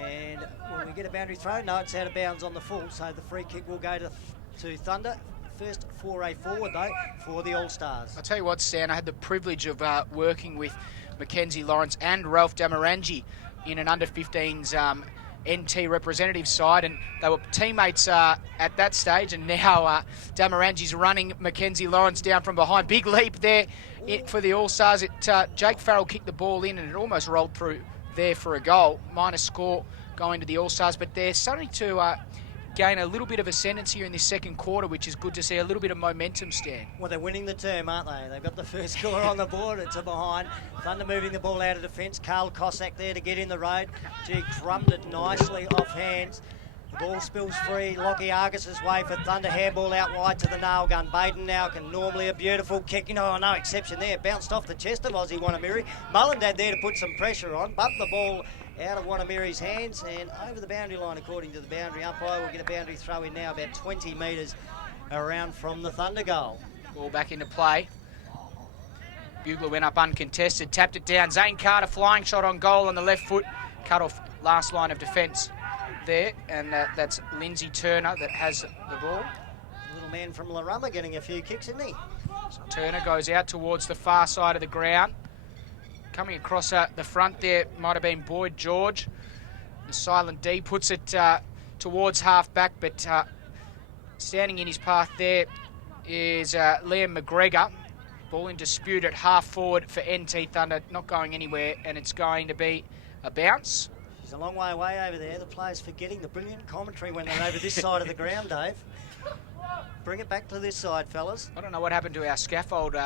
And will we get a boundary throw? No, it's out of bounds on the full, so the free kick will go to Thunder. First foray forward though for the All Stars. I'll tell you what, Stan, I had the privilege of working with Mackenzie Lawrence and Ralph Damarangi in an under-15s NT representative side, and they were teammates at that stage, and now Damarangi's running Mackenzie Lawrence down from behind. Big leap there for the All-Stars. Jake Farrell kicked the ball in and it almost rolled through there for a goal. Minor score going to the All-Stars, but they're starting to gain a little bit of ascendancy here in this second quarter, which is good to see. A little bit of momentum, Stan. Well, they're winning the term, aren't they? They've got the first score on the board. It's a behind. Thunder moving the ball out of defence. Carl Cossack there to get in the road. Gee, drummed it nicely off hands. The ball spills free. Lockie Argus's way for Thunder. Handball out wide to the nail gun. Baden now can normally a beautiful kick. No exception there. Bounced off the chest of Aussie Wanamiri. Mullendad there to put some pressure on, but the ball out of Wanamiri's hands and over the boundary line, according to the boundary umpire. We'll get a boundary throw in now, about 20 metres around from the Thunder goal. Ball back into play. Bugler went up uncontested, tapped it down. Zane Carter flying shot on goal on the left foot. Cut off last line of defence there, and that's Lindsay Turner that has the ball. Little man from Larumma getting a few kicks, isn't he? So Turner goes out towards the far side of the ground. Coming across the front there might have been Boyd George. The silent D puts it towards half back, but standing in his path there is Liam McGregor. Ball in dispute at half forward for NT Thunder, not going anywhere, and it's going to be a bounce. He's a long way away over there. The players forgetting the brilliant commentary when they're over this side of the ground, Dave. Bring it back to this side, fellas. I don't know what happened to our scaffold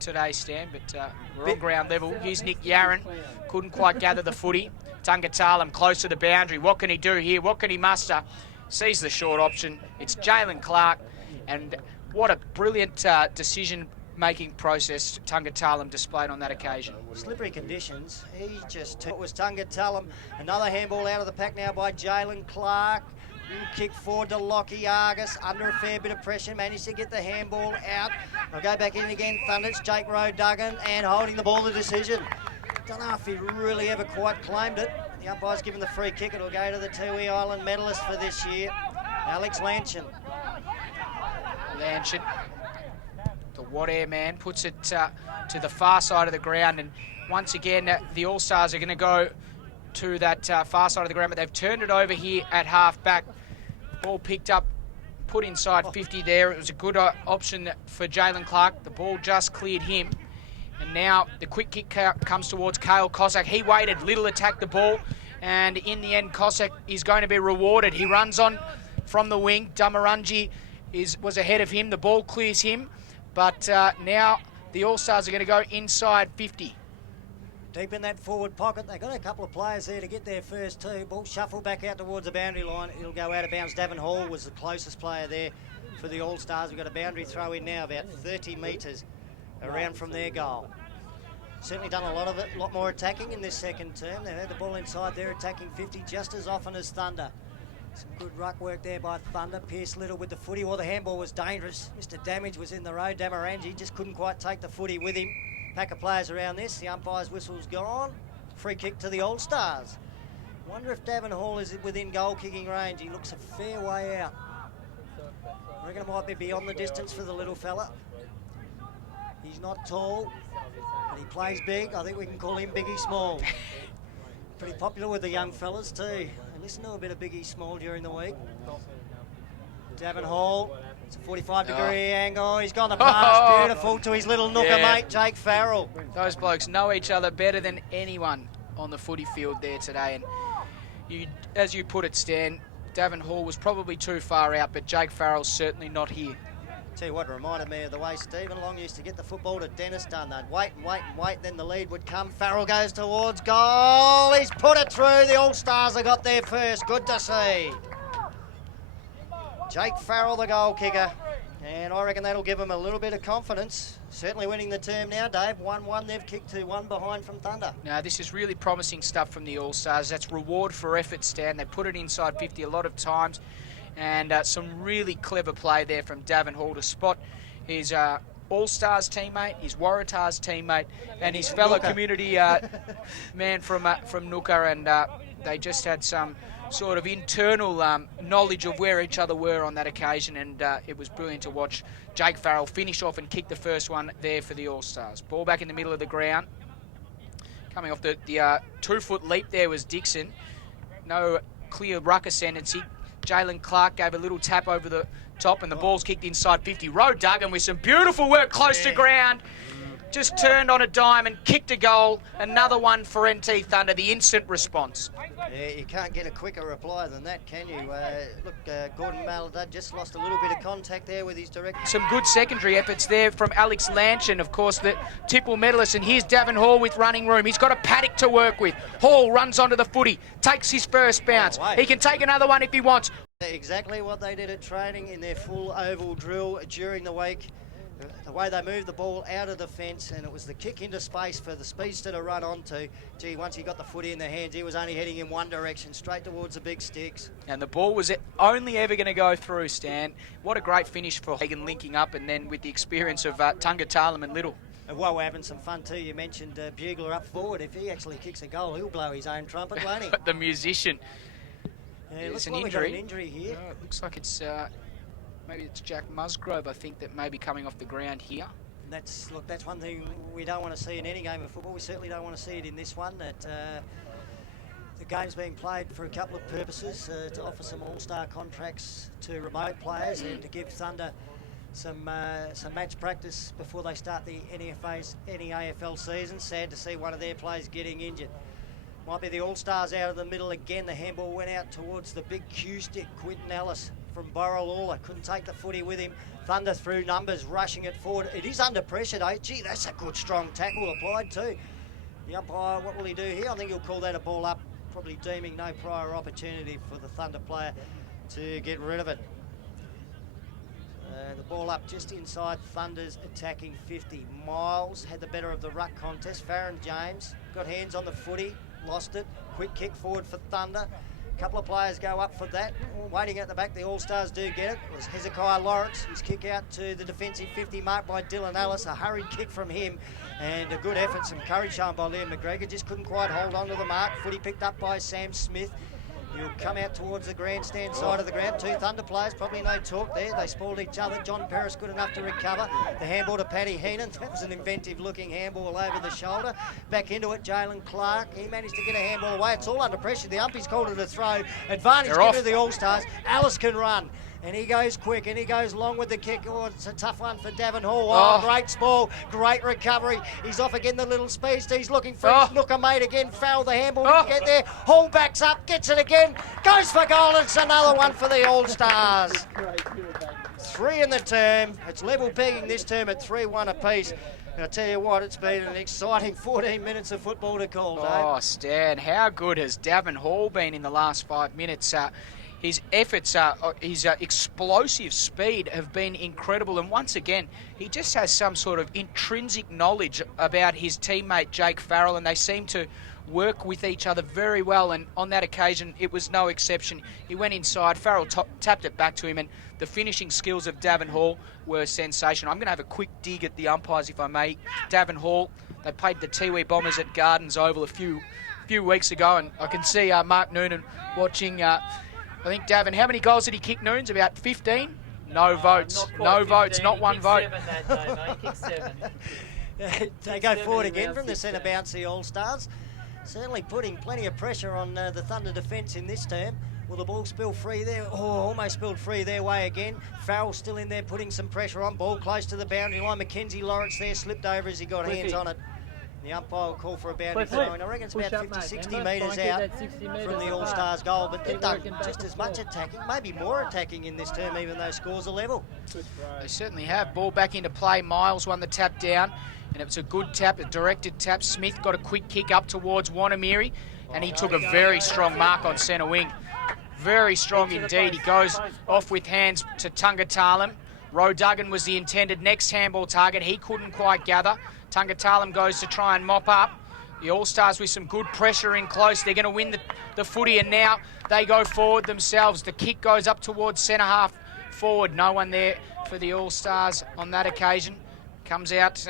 today, Stan, but we're on ground level. Here's Nick Yarran. Couldn't quite gather the footy. Tungatalum close to the boundary. What can he do here? What can he muster? Sees the short option. It's Jalen Clark, and what a brilliant decision-making process Tungatalum displayed on that occasion. Slippery conditions. He just it was Tungatalum. Another handball out of the pack now by Jalen Clark. Kick forward to Lockie Argus, under a fair bit of pressure, managed to get the handball out. They'll go back in again, Thunder. It's Jake Rowe Duggan, and holding the ball the decision. Don't know if he really ever quite claimed it. The umpire's given the free kick. It'll go to the Tiwi Island medalist for this year, Alex Lanchin. Lanchin, the Wadair man, puts it to the far side of the ground, and once again the All-Stars are going to go to that far side of the ground, but they've turned it over here at half-back. Ball picked up, put inside 50 there. It was a good option for Jalen Clark. The ball just cleared him. And now the quick kick comes towards Kale Cossack. He waited, Little attacked the ball, and in the end, Cossack is going to be rewarded. He runs on from the wing. Damarangi was ahead of him. The ball clears him, but now the All-Stars are going to go inside 50. Deep in that forward pocket, they've got a couple of players there to get their first two. Ball shuffled back out towards the boundary line. It'll go out of bounds. Davin Hall was the closest player there for the All-Stars. We've got a boundary throw in now, about 30 metres around from their goal. Certainly done a lot more attacking in this second term. They've had the ball inside there, attacking 50 just as often as Thunder. Some good ruck work there by Thunder. Pierce Little with the footy. Well, the handball was dangerous. Mr. Damage was in the road. Damarangi just couldn't quite take the footy with him. Pack of players around this. The umpire's whistle's gone. Free kick to the All-Stars. Wonder if Davin Hall is within goal kicking range. He looks a fair way out. I reckon it might be beyond the distance for the little fella. He's not tall, but he plays big. I think we can call him Biggie Small. Pretty popular with the young fellas too. I listen to a bit of Biggie Small during the week. Davin Hall, it's a 45-degree angle. He's gone the pass, beautiful to his little nooker mate, Jake Farrell. Those blokes know each other better than anyone on the footy field there today. And as you put it, Stan, Davin Hall was probably too far out, but Jake Farrell's certainly not here. Tell you what, it reminded me of the way Stephen Long used to get the football to Dennis Dunn. They'd wait and wait and wait, then the lead would come. Farrell goes towards goal. He's put it through. The All-Stars have got there first. Good to see. Jake Farrell, the goal kicker. And I reckon that'll give them a little bit of confidence. Certainly winning the term now, Dave. 1-1, they've kicked to 1 behind from Thunder. Now, this is really promising stuff from the All-Stars. That's reward for effort, Stan. They put it inside 50 a lot of times. And some really clever play there from Davin Hall to spot his All-Stars teammate, his Waratahs teammate, and his fellow community man from Nooka. And they just had some sort of internal knowledge of where each other were on that occasion. And it was brilliant to watch Jake Farrell finish off and kick the first one there for the All-Stars. Ball back in the middle of the ground. Coming off the 2-foot leap there was Dixon. No clear ruck ascendancy. Jalen Clark gave a little tap over the top and the ball's kicked inside 50. Roe Duggan with some beautiful work close to ground. Just turned on a dime and kicked a goal. Another one for NT Thunder, the instant response. Yeah, you can't get a quicker reply than that, can you? Gordon Maladud just lost a little bit of contact there with his direct. Some good secondary efforts there from Alex Lanchin, of course, the Tipple medalist. And here's Davin Hall with running room. He's got a paddock to work with. Hall runs onto the footy, takes his first bounce. He can take another one if he wants. Exactly what they did at training in their full oval drill during the week. The way they moved the ball out of the fence, and it was the kick into space for the speedster to run onto. Gee, once he got the footy in the hands, he was only heading in one direction, straight towards the big sticks. And the ball was only ever going to go through, Stan. What a great finish for Hagan, linking up, and then with the experience of Tunga Talam and Little. And while we're having some fun too, you mentioned Bugler up forward. If he actually kicks a goal, he'll blow his own trumpet, won't he? The musician. Yeah, There's an injury here. It looks like it's... maybe it's Jack Musgrove, I think, that may be coming off the ground here. And that's one thing we don't want to see in any game of football. We certainly don't want to see it in this one. That the game's being played for a couple of purposes, to offer some all-star contracts to remote players and to give Thunder some match practice before they start the NEAFL season. Sad to see one of their players getting injured. Might be the All-Stars out of the middle again. The handball went out towards the big Q stick, Quinton Ellis from Borroloola. Couldn't take the footy with him. Thunder through numbers, rushing it forward. It is under pressure though. Gee, that's a good strong tackle applied too. The umpire, what will he do here? I think he'll call that a ball up, probably deeming no prior opportunity for the Thunder player to get rid of it. The ball up just inside Thunder's attacking 50. Miles had the better of the ruck contest. Farron James got hands on the footy, lost it. Quick kick forward for Thunder. A couple of players go up for that. Waiting at the back, the All-Stars do get it. It was Hezekiah Lawrence. His kick out to the defensive 50 marked by Dylan Ellis. A hurried kick from him and a good effort, some courage shown by Liam McGregor. Just couldn't quite hold on to the mark. Footy picked up by Sam Smith. He'll come out towards the grandstand side of the ground. Two Thunder players, probably no talk there. They spoiled each other. John Paris good enough to recover. The handball to Paddy Heenan. That was an inventive-looking handball over the shoulder. Back into it, Jalen Clark. He managed to get a handball away. It's all under pressure. The umpie's called it a throw. Advantage given to the All-Stars. Alice can run. And he goes quick, and he goes long with the kick. Oh, it's a tough one for Davin Hall. Oh, great spoil, great recovery. He's off again, the little speedster. He's looking for his nooker mate again. Foul the handball to get there. Hall backs up, gets it again, goes for goal, and it's another one for the All-Stars. 3 in the term. It's level pegging this term at 3-1 apiece. And I tell you what, it's been an exciting 14 minutes of football to call, Dave. Oh, Stan, how good has Davin Hall been in the last 5 minutes? His efforts, his explosive speed have been incredible. And once again, he just has some sort of intrinsic knowledge about his teammate, Jake Farrell, and they seem to work with each other very well. And on that occasion, it was no exception. He went inside, Farrell tapped it back to him, and the finishing skills of Davin Hall were sensational. I'm going to have a quick dig at the umpires, if I may. Davin Hall, they played the Tiwi Bombers at Gardens Oval a few weeks ago, and I can see Mark Noonan watching... I think, Davin, how many goals did he kick, Noons? About 15? No votes. No votes, not one vote. 7 that day, mate. He kicked 7. They go forward again from the centre bounce, the All-Stars. Certainly putting plenty of pressure on the Thunder defence in this term. Will the ball spill free there? Oh, almost spilled free their way again. Farrell still in there putting some pressure on. Ball close to the boundary line. Mackenzie Lawrence there slipped over as he got hands on it. The umpire will call for a boundary throw. I reckon it's about 50-60 metres out from the All-Stars goal, but they've done just as much attacking, maybe more attacking in this term, even though scores are level. They certainly have. Ball back into play. Miles won the tap down, and it was a good tap, a directed tap. Smith got a quick kick up towards Wanamiri, and he took a very strong mark on centre wing. Very strong indeed. He goes off with hands to Tungatalam. Roe Duggan was the intended next handball target. He couldn't quite gather. Tungatalam goes to try and mop up. The All-Stars with some good pressure in close. They're going to win the footy, and now they go forward themselves. The kick goes up towards centre half forward. No one there for the All-Stars on that occasion. Comes out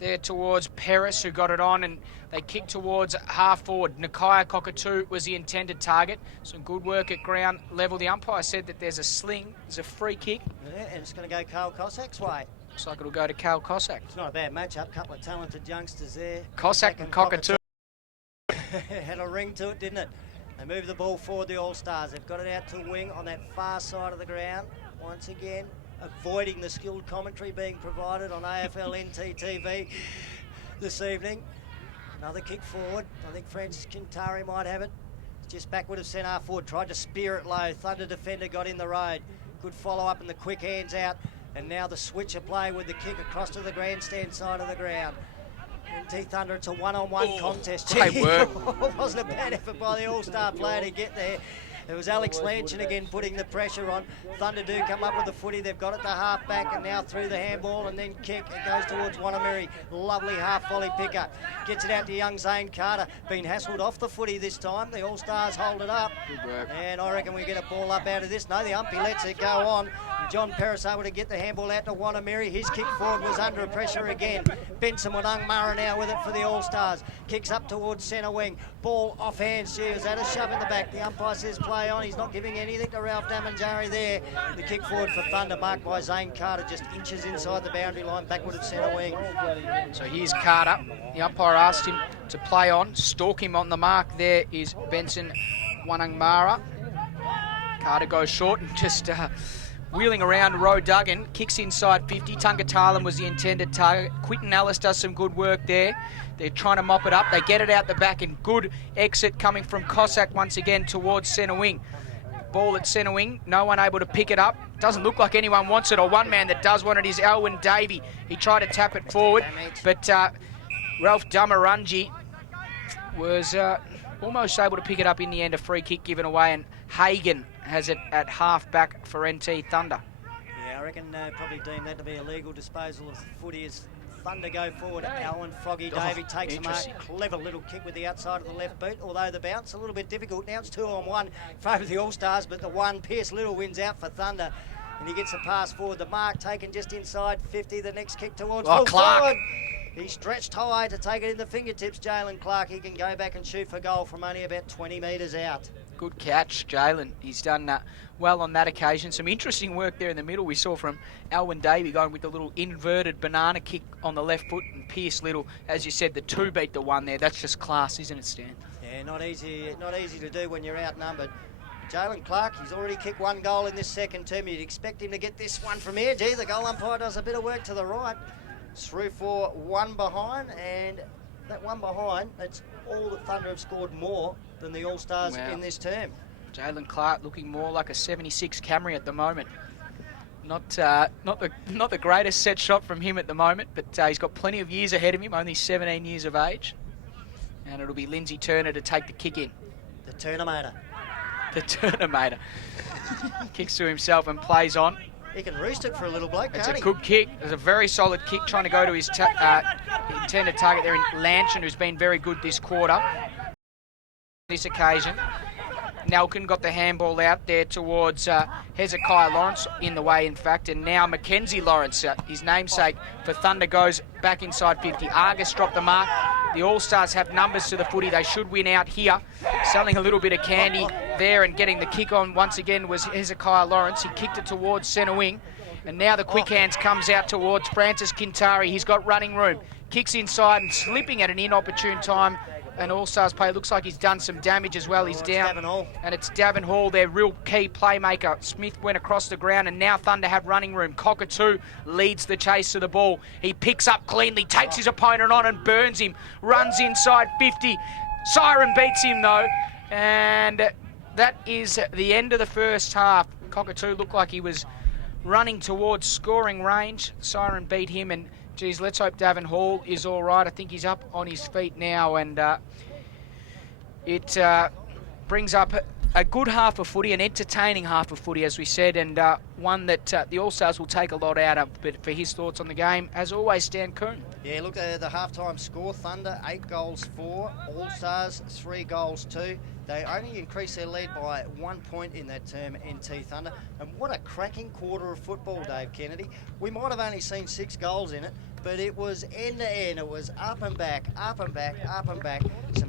there towards Paris, who got it on, and they kick towards half forward. Nakia Cockatoo was the intended target. Some good work at ground level. The umpire said that there's a sling, there's a free kick. Yeah, and it's going to go Carl Cossack's way. Looks like it'll go to Cal Cossack. It's not a bad matchup. Couple of talented youngsters there. Cossack and Cockatoo. Had a ring to it, didn't it? They move the ball forward, the All-Stars. They've got it out to wing on that far side of the ground. Once again, avoiding the skilled commentary being provided on AFLNTv this evening. Another kick forward. I think Francis Quintari might have it. Just backward of centre half forward. Tried to spear it low. Thunder defender got in the road. Good follow-up and the quick hands out. And now the switcher play with the kick across to the grandstand side of the ground. NT Thunder, it's a one-on-one contest. Great work. It wasn't a bad effort by the All-Star player to get there. It was Alex Lanchin again putting the pressure on. Thunder do come up with the footy. They've got it to half back and now through the handball and then kick. It goes towards Wanamiri. Lovely half volley picker. Gets it out to young Zane Carter. Been hassled off the footy this time. The All-Stars hold it up. Good work. And I reckon we get a ball up out of this. No, the umpy lets it go on. John Paris able to get the handball out to Wanamiri. His kick forward was under pressure again. Benson Wanangmara now with it for the All-Stars. Kicks up towards centre wing. Ball off hands. She was at a shove in the back. The umpire says play on. He's not giving anything to Ralph Damanjari there. The kick forward for Thunder, marked by Zane Carter, just inches inside the boundary line, backward of centre wing. So here's Carter. The umpire asked him to play on. Stalk him on the mark. There is Benson Wanangmara. Carter goes short and just... wheeling around Roe Duggan, kicks inside 50. Tungatalam was the intended target. Quinton Ellis does some good work there. They're trying to mop it up. They get it out the back and good exit coming from Cossack once again towards centre wing. Ball at centre wing, no one able to pick it up. Doesn't look like anyone wants it, or one man that does want it is Elwyn Davey. He tried to tap it forward, but Ralph Damarungi was almost able to pick it up in the end. A free kick given away, and Hagan has it at half back for NT Thunder. Yeah, I reckon probably deem that to be a legal disposal of the footy as Thunder go forward. Alan Froggy Davey takes a clever little kick with the outside of the left boot, although the bounce a little bit difficult. Now it's 2-on-1 in favour of the All-Stars, but the one, Pierce Little, wins out for Thunder. And he gets a pass forward. The mark taken just inside 50. The next kick towards full forward. He stretched high to take it in the fingertips, Jalen Clark. He can go back and shoot for goal from only about 20 metres out. Good catch, Jalen. He's done well on that occasion. Some interesting work there in the middle. We saw from Alwyn Davey going with the little inverted banana kick on the left foot, and Pierce Little, as you said, the 2 beat the 1 there. That's just class, isn't it, Stan? Yeah, not easy to do when you're outnumbered. Jalen Clark, he's already kicked 1 goal in this second term. You'd expect him to get this one from here. Gee, the goal umpire does a bit of work to the right. It's through for 1 behind, and that 1 behind, that's all that Thunder have scored more than the All-Stars in this term. Jalen Clark looking more like a 76 Camry at the moment. Not the greatest set shot from him at the moment, but he's got plenty of years ahead of him, only 17 years of age. And it'll be Lindsay Turner to take the kick in. The Turner-mater. The Turner-mater. Kicks to himself and plays on. He can roost it for a little bloke, It's a good kick. It's a very solid kick, trying to go to his intended target there in Lanchin, who's been very good this quarter. This occasion, Nelkin got the handball out there towards Hezekiah Lawrence, in the way, in fact, and now Mackenzie Lawrence, his namesake for Thunder, goes back inside 50. Argus dropped the mark. The All-Stars have numbers to the footy. They should win out here. Selling a little bit of candy there and getting the kick on once again was Hezekiah Lawrence. He kicked it towards centre wing, and now the quick hands comes out towards Francis Quintari. He's got running room. Kicks inside and slipping at an inopportune time. An All-Stars player looks like he's done some damage as well. He's down, and it's Davin Hall, their real key playmaker. Smith went across the ground, and now Thunder have running room. Cockatoo leads the chase to the ball. He picks up cleanly, takes his opponent on and burns him. Runs inside 50. Siren beats him though, and that is the end of the first half. Cockatoo looked like he was running towards scoring range. Siren beat him, and geez, let's hope Davin Hall is all right. I think he's up on his feet now, and it brings up a good half of footy, an entertaining half of footy, as we said, and one that the All-Stars will take a lot out of. But for his thoughts on the game, as always, Stan Coombe. Yeah, look at the halftime score. Thunder 8 goals 4, All-Stars 3 goals 2. They only increased their lead by 1 point in that term, NT Thunder. And what a cracking quarter of football, Dave Kennedy. We might have only seen 6 goals in it, but it was end to end. It was up and back, up and back, up and back.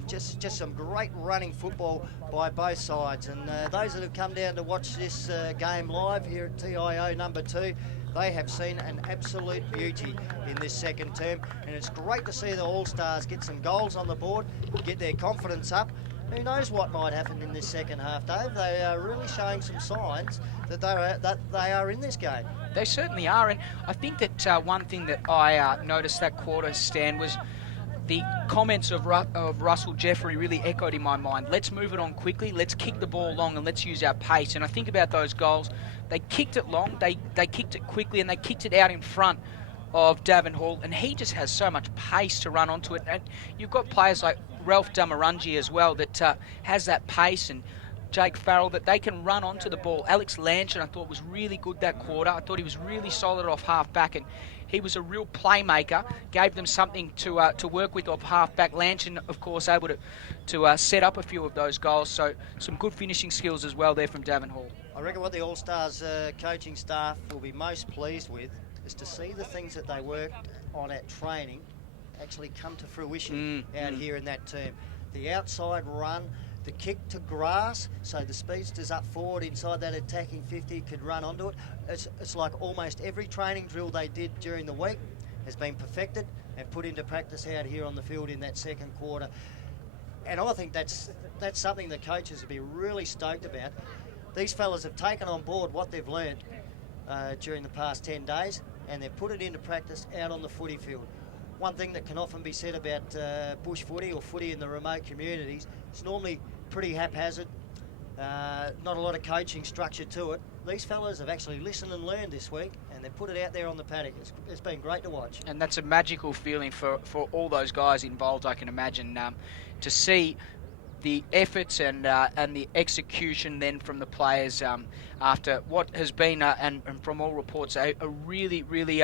Just some great running football by both sides. And those that have come down to watch this game live here at TIO number 2, they have seen an absolute beauty in this second term. And it's great to see the All-Stars get some goals on the board, get their confidence up. Who knows what might happen in this second half, Dave? They are really showing some signs that they are in this game. They certainly are, and I think that one thing that I noticed that quarter, Stan, was the comments of Russell Jeffrey really echoed in my mind. Let's move it on quickly, let's kick the ball long, and let's use our pace. And I think about those goals. They kicked it long, they kicked it quickly, and they kicked it out in front of Davin Hall, and he just has so much pace to run onto it. And you've got players like Ralph Damarungi as well that has that pace, and Jake Farrell, that they can run onto the ball. Alex Lanchin, I thought, was really good that quarter. I thought he was really solid off half-back, and he was a real playmaker, gave them something to work with off half-back. Lanchin, of course, able to set up a few of those goals, so some good finishing skills as well there from Davin Hall. I reckon what the All-Stars coaching staff will be most pleased with is to see the things that they worked on at training actually come to fruition out here in that term. The outside run, the kick to grass, so the speedsters up forward inside that attacking 50 could run onto it. It's like almost every training drill they did during the week has been perfected and put into practice out here on the field in that second quarter. And I think that's something the coaches would be really stoked about. These fellas have taken on board what they've learned during the past 10 days, and they've put it into practice out on the footy field. One thing that can often be said about bush footy or footy in the remote communities, it's normally pretty haphazard, not a lot of coaching structure to it. These fellas have actually listened and learned this week, and they've put it out there on the paddock. It's been great to watch. And that's a magical feeling for all those guys involved, I can imagine, to see the efforts and the execution then from the players after what has been, and from all reports, a really, really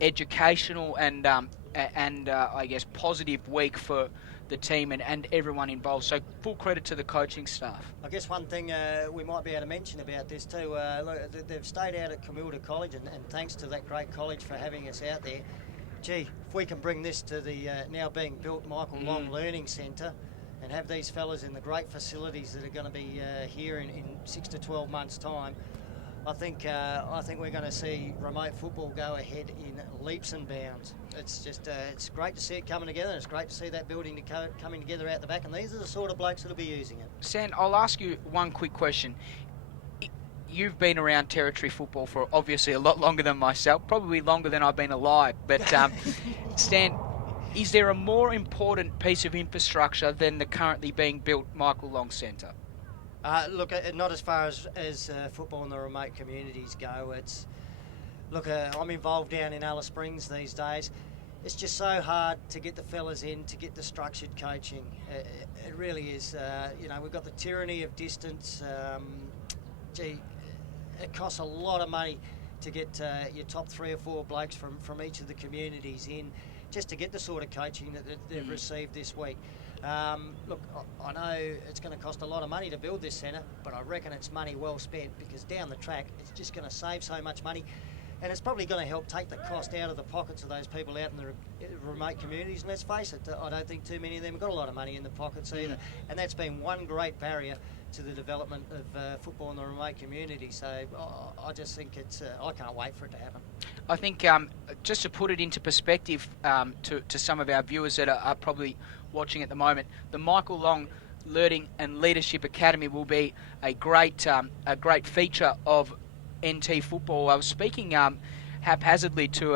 educational and I guess positive week for the team and everyone involved. So full credit to the coaching staff. I guess one thing we might be able to mention about this too, look, they've stayed out at Camilda College, and thanks to that great college for having us out there. Gee, if we can bring this to the now being built Michael Long Learning Centre, and have these fellas in the great facilities that are going to be here in 6 to 12 months' time, I think we're going to see remote football go ahead in leaps and bounds. It's just it's great to see it coming together. It's great to see that building coming together out the back, and these are the sort of blokes that'll be using it. Stan, I'll ask you one quick question. You've been around territory football for obviously a lot longer than myself, probably longer than I've been alive. But Stan, is there a more important piece of infrastructure than the currently being built Michael Long Centre? Look, not as far as football in the remote communities go. I'm involved down in Alice Springs these days. It's just so hard to get the fellas in, to get the structured coaching. It really is. We've got the tyranny of distance. It costs a lot of money to get your top 3 or 4 blokes from each of the communities in, just to get the sort of coaching that they've received this week. Look, I know it's going to cost a lot of money to build this centre, but I reckon it's money well spent, because down the track it's just going to save so much money, and it's probably going to help take the cost out of the pockets of those people out in the remote communities. And let's face it, I don't think too many of them have got a lot of money in the pockets either, and that's been one great barrier to the development of football in the remote community. So I just think I can't wait for it to happen. I think just to put it into perspective to some of our viewers that are probably watching at the moment, the Michael Long Learning and Leadership Academy will be a great feature of NT football. I was speaking haphazardly to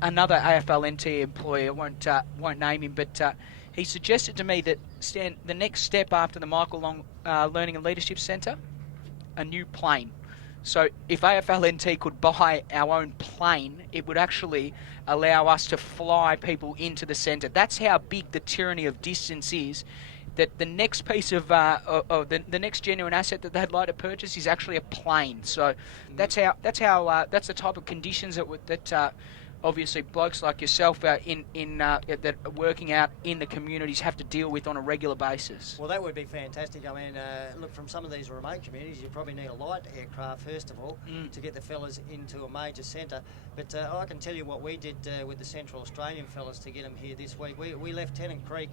another AFLNT employee. I won't name him, but he suggested to me that, Stan, the next step after the Michael Long Learning and Leadership Centre, a new plane. So if AFLNT could buy our own plane, it would actually allow us to fly people into the centre. That's how big the tyranny of distance is. That the next piece of the next genuine asset that they'd like to purchase is actually a plane. So that's the type of conditions that obviously blokes like yourself that are working out in the communities have to deal with on a regular basis. Well, that would be fantastic. I mean, look, from some of these remote communities, you probably need a light aircraft first of all to get the fellas into a major centre. But I can tell you what we did with the Central Australian fellas to get them here this week. We left Tennant Creek,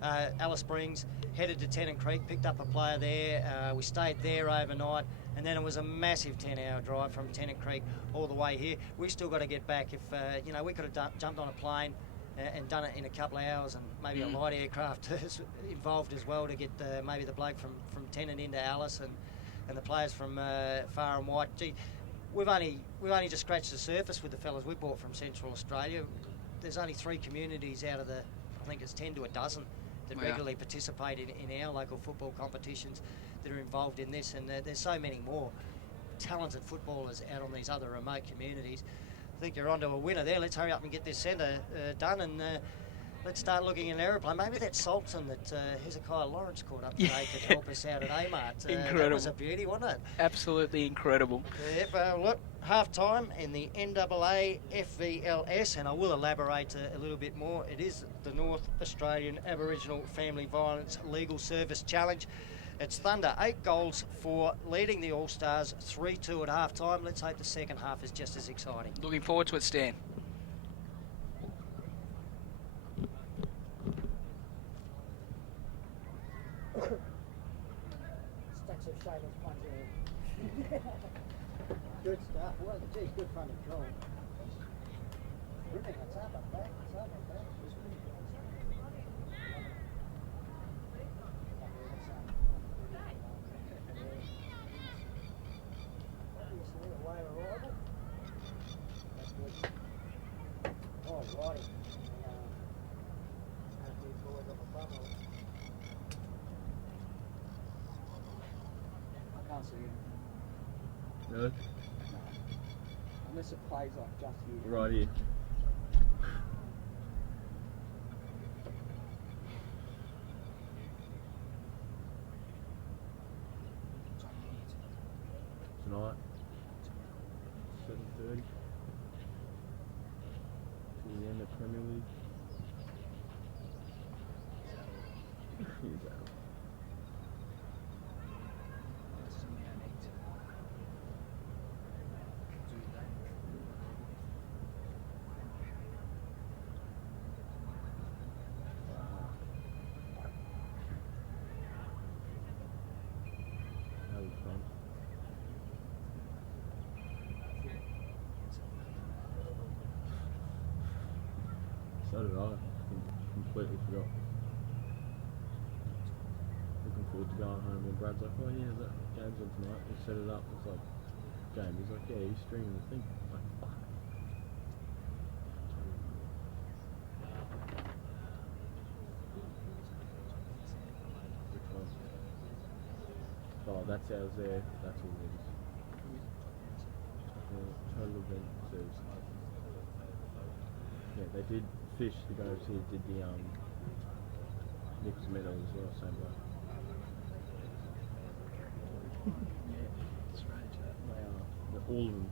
Alice Springs, headed to Tennant Creek, picked up a player there. We stayed there overnight, and then it was a massive 10-hour drive from Tennant Creek all the way here. We still got to get back. If we could have jumped on a plane and done it in a couple of hours, and maybe a light aircraft involved as well to get maybe the bloke from Tennant into Alice and the players from Far and Wide. Gee, we've only just scratched the surface with the fellas we bought from Central Australia. There's only 3 communities out of the, I think it's 10 to a dozen, that regularly participate in our local football competitions that are involved in this, and there's so many more talented footballers out on these other remote communities. I think you're onto a winner there. Let's hurry up and get this centre done, and let's start looking in an aeroplane. Maybe that Salton that Hezekiah Lawrence caught up today could help us out at Amart. Incredible. That was a beauty, wasn't it? Absolutely incredible. Yep, look, half-time in the NAAFVLS, and I will elaborate a little bit more. It is the North Australian Aboriginal Family Violence Legal Service Challenge. It's Thunder, 8 goals for leading the All Stars, 3-2 at half-time. Let's hope the second half is just as exciting. Looking forward to it, Stan. Stacks of Shayla's punch. Good stuff. Well, geez, good fun to draw. Ripping, it's up back. It's up back. Obviously, away arrival. That's good. Oh, righty. These boys up a bubble. I can't see him. Really? Unless it plays like just here. Right here. Tonight, 7:30. To the end of Premier League. He's out. completely forgot. Looking forward to going home, and Brad's like, oh yeah, that game's on tonight. We set it up. It's like, game. He's like, yeah, he's streaming the thing. I'm like, fuck. Which one? Oh, that's ours there. That's all it is. Total event services. Yeah, they did fish. The guys here did the Nick's Meadow as well, same way. Yeah, that's right. They are. All of them.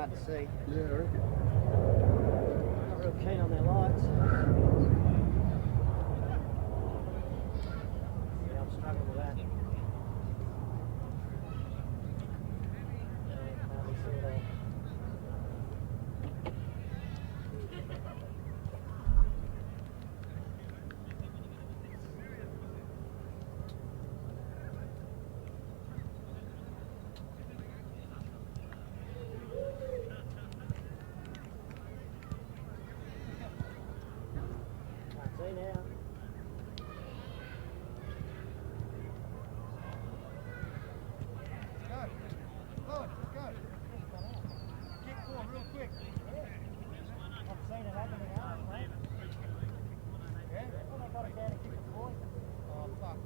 hard to see. Yeah, I reckon. Not real keen on their lights. Yeah, I'm struggling with that. Can't really see it all. Can't see now. I've seen it happen in ours, mate. Yeah? Well, they got it down and kicked it forward. Oh, fuck.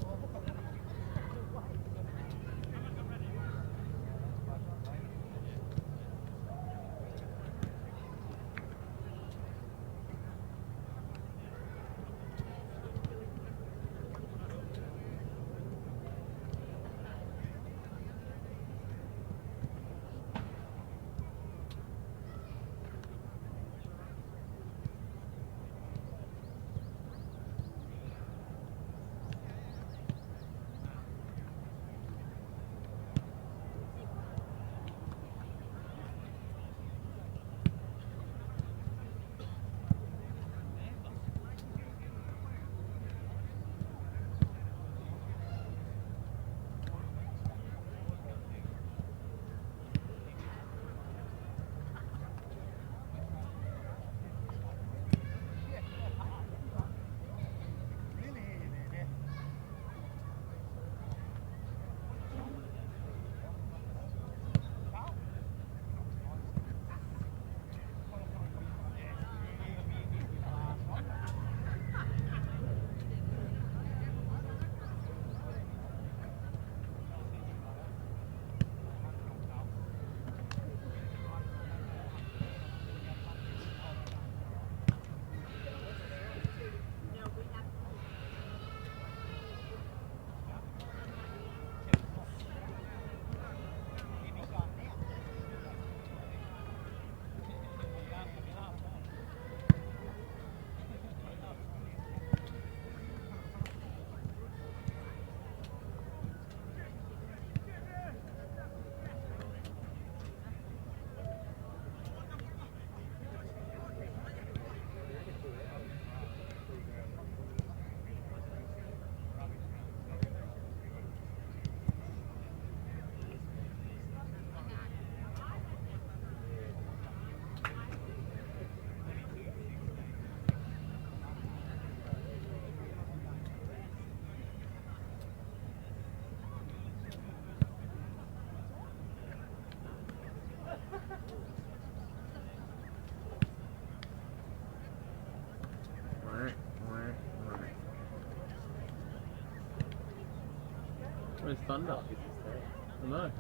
Where's Thunder? I know.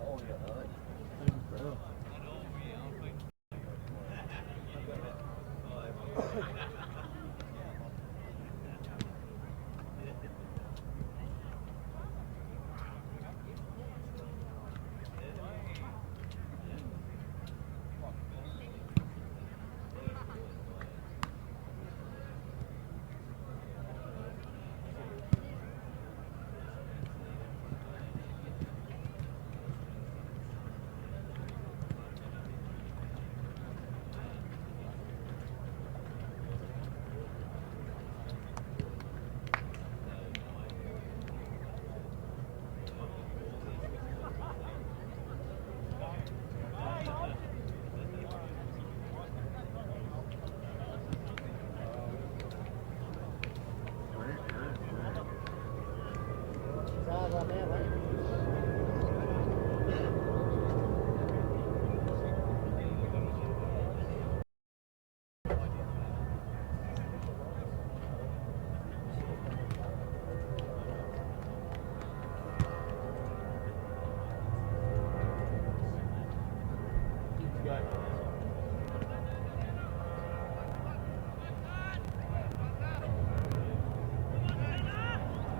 Taking forever.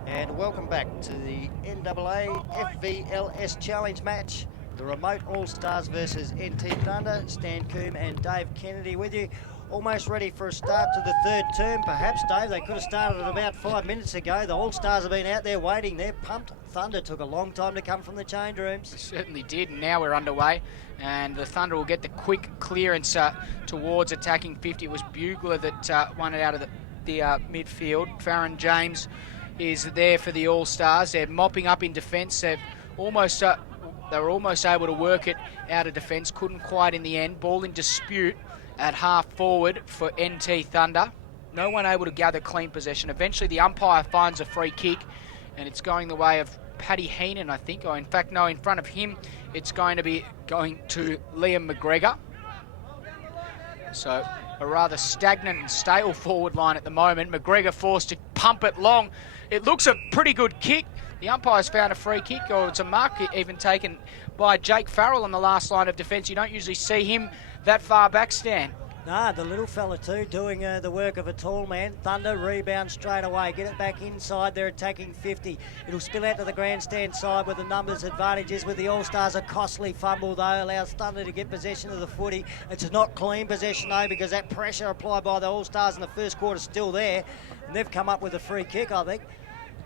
And welcome back to the NAAFVLS Challenge match the Remote All Stars versus NT Thunder. Stan Coombe and Dave Kennedy with you. Almost ready for a start to the third term. Perhaps, Dave, they could have started about 5 minutes ago. The All Stars have been out there waiting. They're pumped. Thunder took a long time to come from the change rooms. It certainly did, and now we're underway. And the Thunder will get the quick clearance towards attacking 50. It was Bugler that won it out of the midfield. Farron James is there for the All Stars. They're mopping up in defence. They were almost able to work it out of defence. Couldn't quite in the end. Ball in dispute at half forward for NT Thunder. No one able to gather clean possession. Eventually the umpire finds a free kick, and it's going the way of Paddy Heenan, I think. Or in fact, no, in front of him, it's going to be going to Liam McGregor. So a rather stagnant and stale forward line at the moment. McGregor forced to pump it long. It looks a pretty good kick. The umpire's found a free kick, or it's a mark even taken by Jake Farrell on the last line of defence. You don't usually see him that far back, Stan. Nah, the little fella too, doing the work of a tall man. Thunder rebound straight away, get it back inside. They're attacking 50. It'll spill out to the grandstand side where the numbers advantages with the All-Stars. A costly fumble though allows Thunder to get possession of the footy. It's not clean possession though, because that pressure applied by the All-Stars in the first quarter is still there. And they've come up with a free kick, I think.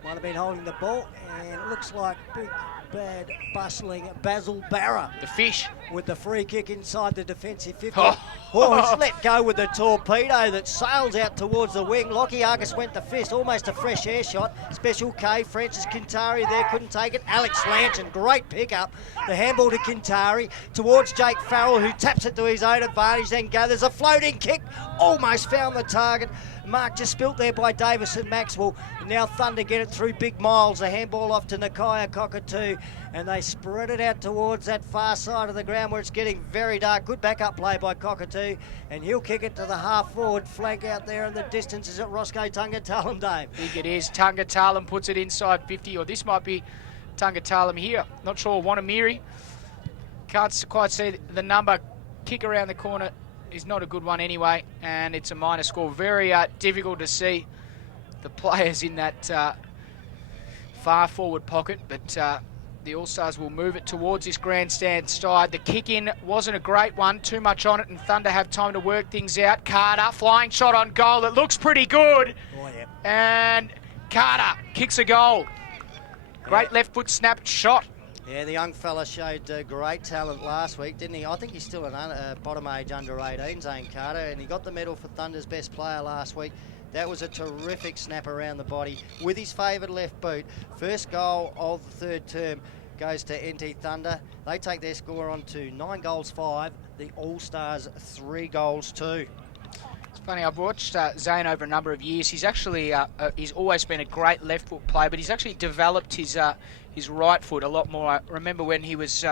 Might have been holding the ball, and it looks like big, bad, bustling Basil Barra. The fish. With the free kick inside the defensive 50. It's let go with the torpedo that sails out towards the wing. Lockie Argus went the fist, almost a fresh air shot. Special K, Francis Quintari there, couldn't take it. Alex Lanchin, great pickup. The handball to Quintari towards Jake Farrell, who taps it to his own advantage, then gathers a floating kick, almost found the target. Mark just spilt there by Davison Maxwell. Now Thunder get it through Big Miles. The handball off to Nakaya Cockatoo, and they spread it out towards that far side of the ground where it's getting very dark. Good backup play by Cockatoo, and he'll kick it to the half-forward flank out there in the distance. Is it Roscoe Tungatalum, Dave? I think it is. Tungatalum puts it inside 50, or this might be Tungatalum here. Not sure. Wanamiri. Can't quite see the number. Kick around the corner is not a good one anyway, and it's a minor score. Very difficult to see the players in that far forward pocket, but the All-Stars will move it towards this grandstand side. The kick in wasn't a great one, too much on it, and Thunder have time to work things out. Carter, flying shot on goal. It looks pretty good. Oh, yeah. And Carter kicks a goal. Great left foot snap shot. Yeah, the young fella showed great talent last week, didn't he? I think he's still a bottom age under 18, Zane Carter, and he got the medal for Thunder's best player last week. That was a terrific snap around the body with his favoured left boot. First goal of the third term goes to NT Thunder. They take their score on to 9 goals 5. The All-Stars 3 goals 2. It's funny, I've watched Zane over a number of years. He's actually he's always been a great left foot player, but he's actually developed his right foot a lot more. I remember when he was